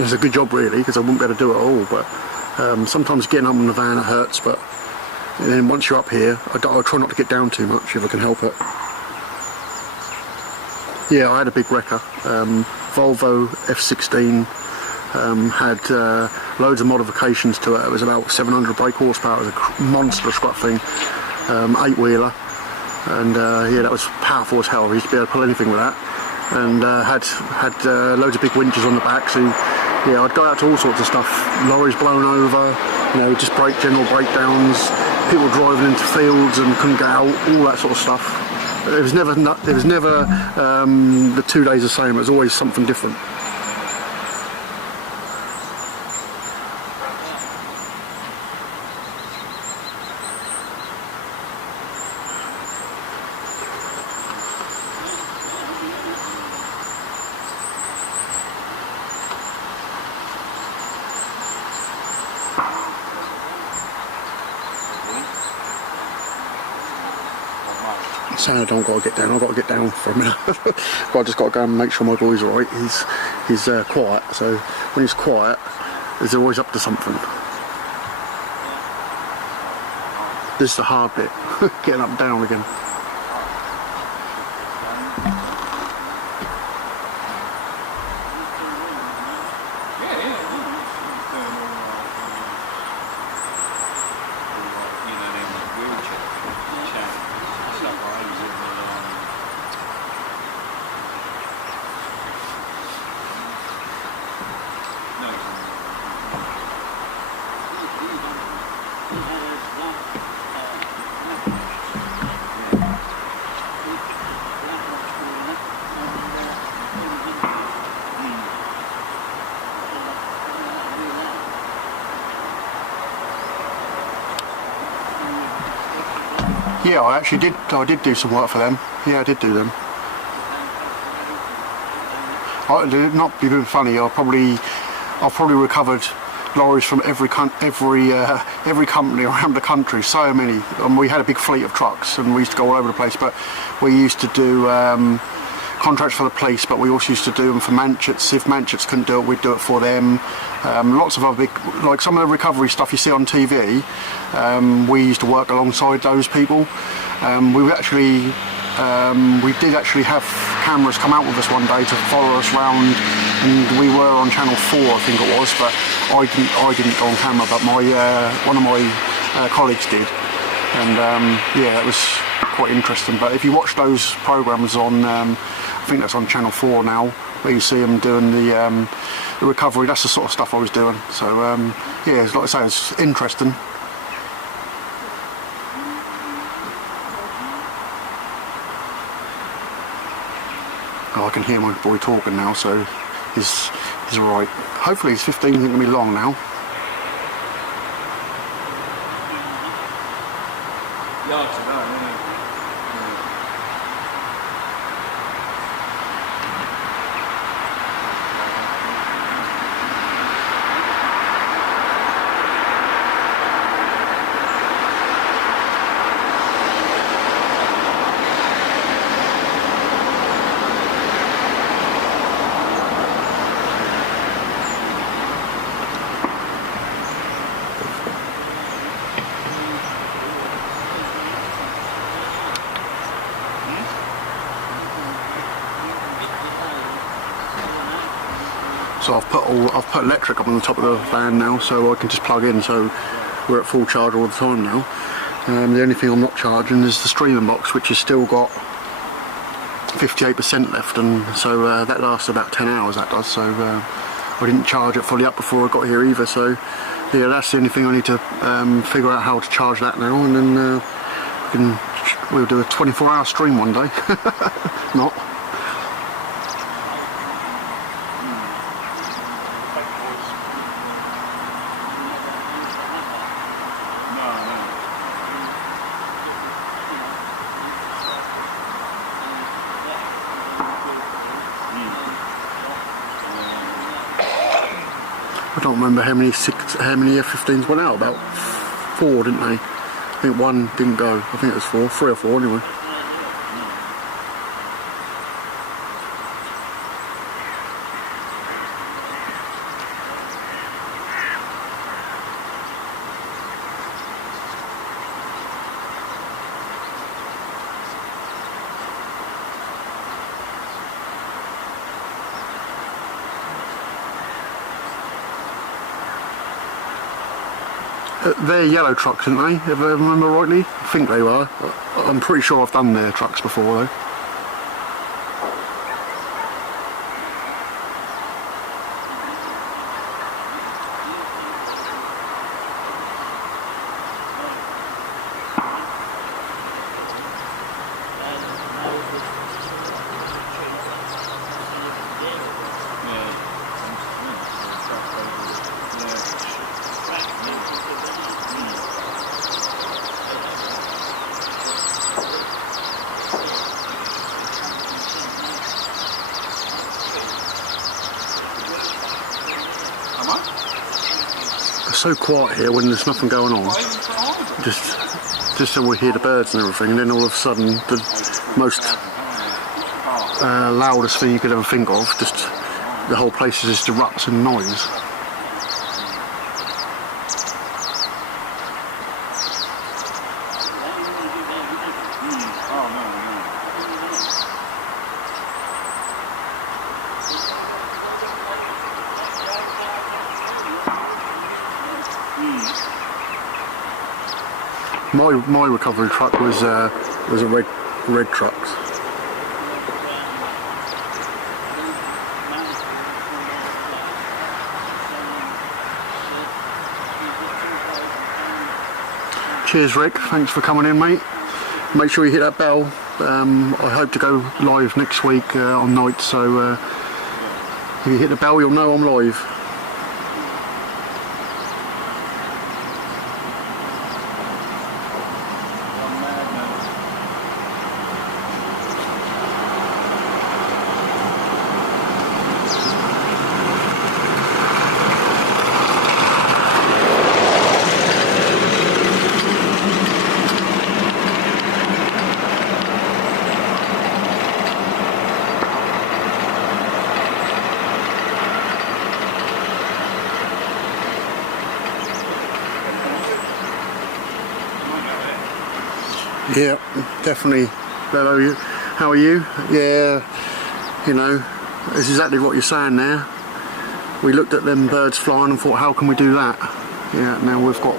It's a good job really, because I wouldn't be able to do it all, but sometimes getting up in the van it hurts, but then once you're up here, I try not to get down too much if I can help it. Yeah, I had a big wrecker, Volvo F16, had loads of modifications to it. It was about 700 brake horsepower. It was a monster scrap thing, 8-wheeler, and yeah, that was powerful as hell. We used to be able to pull anything with that, and had loads of big winches on the back, so yeah, I'd go out to all sorts of stuff. Lorries blown over, you know, just general breakdowns, people driving into fields and couldn't get out, all that sort of stuff. It was never the 2 days the same. It was always something different. Saying I don't got to get down, I've got to get down for a minute. But I just got to go and make sure my boy's alright. He's quiet, so when he's quiet, he's always up to something. This is the hard bit, getting up and down again. Yeah, I actually did. I did do some work for them. Yeah, I did do them. Not be being funny. I've probably recovered lorries from every company around the country. So many. We had a big fleet of trucks, and we used to go all over the place. But we used to do contracts for the police, but we also used to do them for Manchets. If Manchets couldn't do it, we'd do it for them. Lots of other big, like some of the recovery stuff you see on TV. We used to work alongside those people. We did actually have cameras come out with us one day to follow us around, and we were on Channel 4, I think it was, but I didn't go on camera, but one of my colleagues did, and yeah, it was quite interesting. But if you watch those programmes on, I think that's on Channel 4 now, where you see them doing the recovery, that's the sort of stuff I was doing. So yeah, like I say, it's interesting. Oh, I can hear my boy talking now, so he's alright. Hopefully his 15 isn't going to be long now. Yeah, it's about, isn't it? So I've put electric up on the top of the van now, so I can just plug in. So we're at full charge all the time now. The only thing I'm not charging is the streaming box, which has still got 58% left, and so that lasts about 10 hours. That does. So I didn't charge it fully up before I got here either. So yeah, that's the only thing I need to figure out how to charge that now, and then we'll do a 24-hour stream one day. Not. I don't remember how many F-15s went out. About 4, didn't they? I think 1 didn't go. I think it was 4, 3 or 4 anyway. They're yellow trucks, aren't they? If I remember rightly? I think they were. I'm pretty sure I've done their trucks before though. It's so quiet here when there's nothing going on. Just so we hear the birds and everything, and then all of a sudden the most loudest thing you could ever think of, just the whole place just erupts in noise. My recovery truck was a red truck. Cheers, Rick. Thanks for coming in, mate. Make sure you hit that bell. I hope to go live next week on night, so if you hit the bell, you'll know I'm live. Yeah, definitely. Hello, how are you? Yeah, you know, it's exactly what you're saying there. We looked at them birds flying and thought, how can we do that? Yeah, now we've got,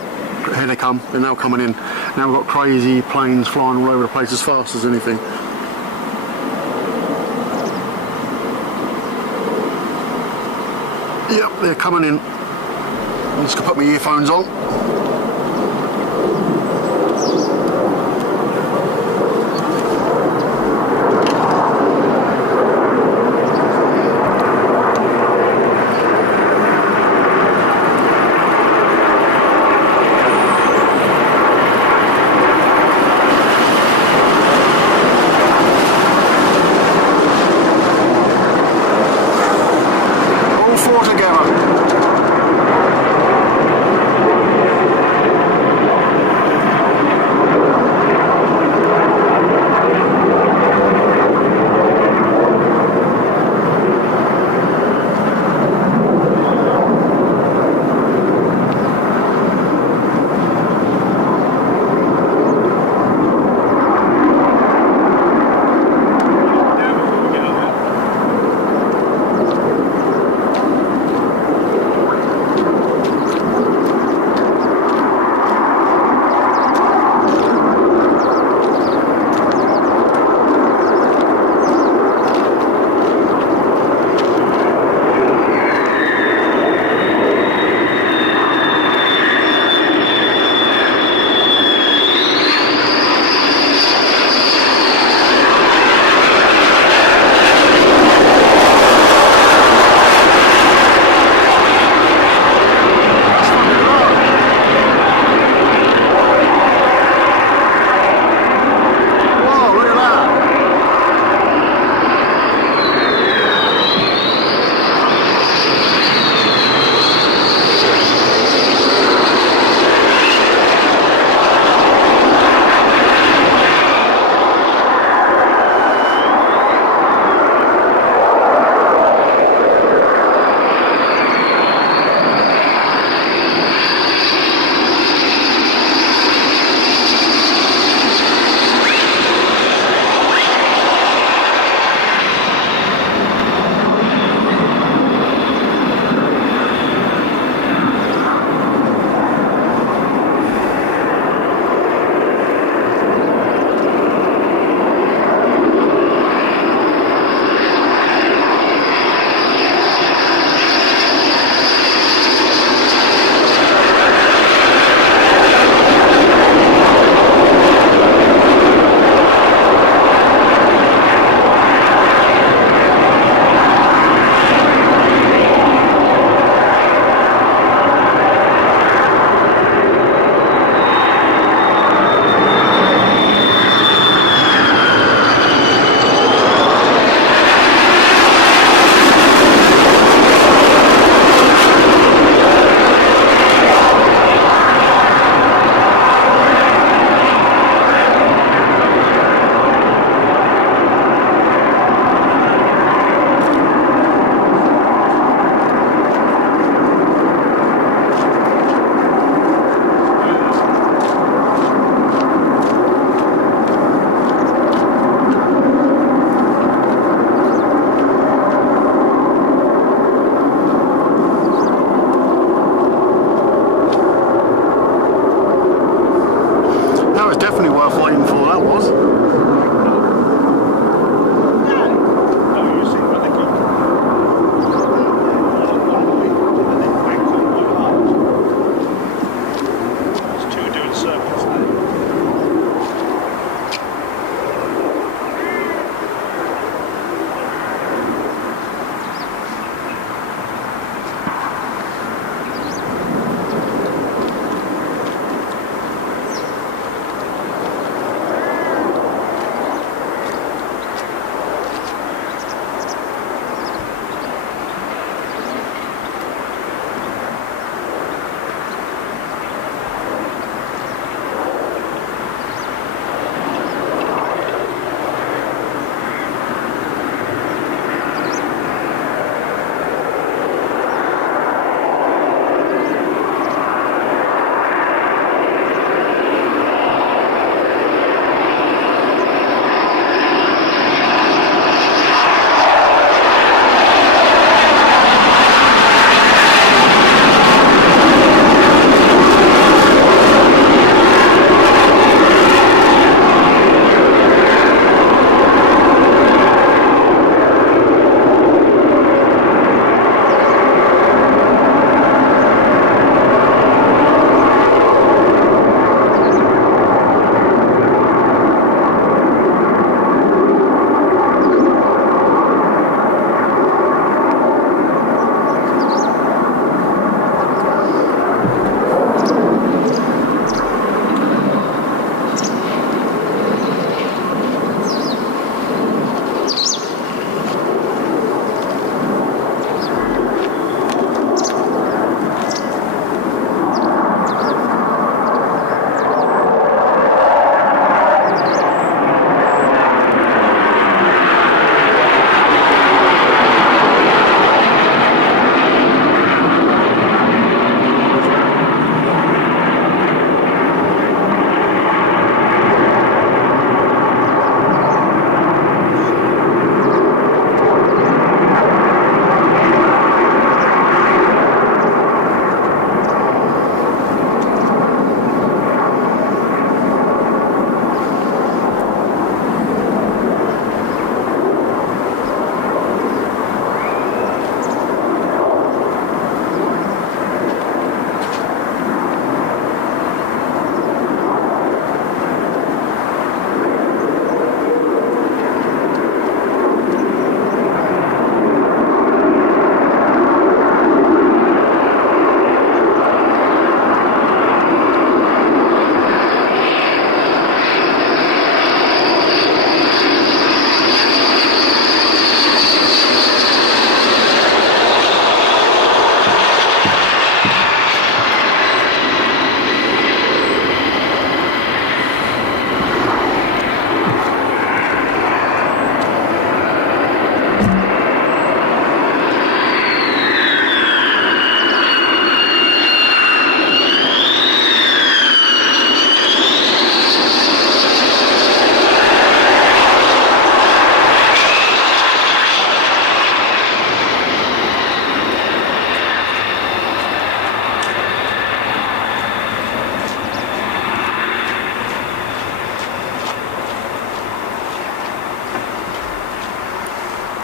here they come, they're now coming in. Now we've got crazy planes flying all over the place as fast as anything. Yep, they're coming in. I'm just gonna put my earphones on. All four together.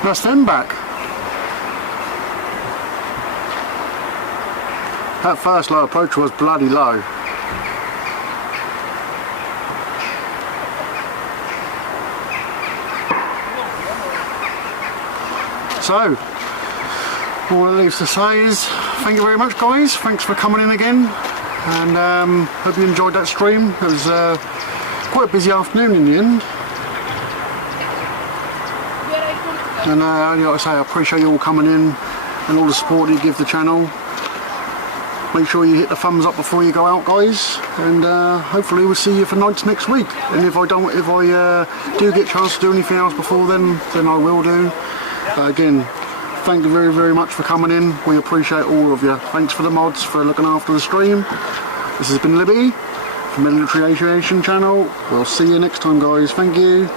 That's them back. That first low approach was bloody low. So, all it leaves to say is thank you very much, guys. Thanks for coming in again, and hope you enjoyed that stream. It was quite a busy afternoon in the end. And like I say, I appreciate you all coming in and all the support you give the channel. Make sure you hit the thumbs up before you go out, guys, and hopefully we'll see you for nights next week. And if I do get a chance to do anything else before then I will do. Again, thank you very, very much for coming in. We appreciate all of you. Thanks for the mods for looking after the stream. This has been Libby from Military Aviation Channel. We'll see you next time, guys. Thank you.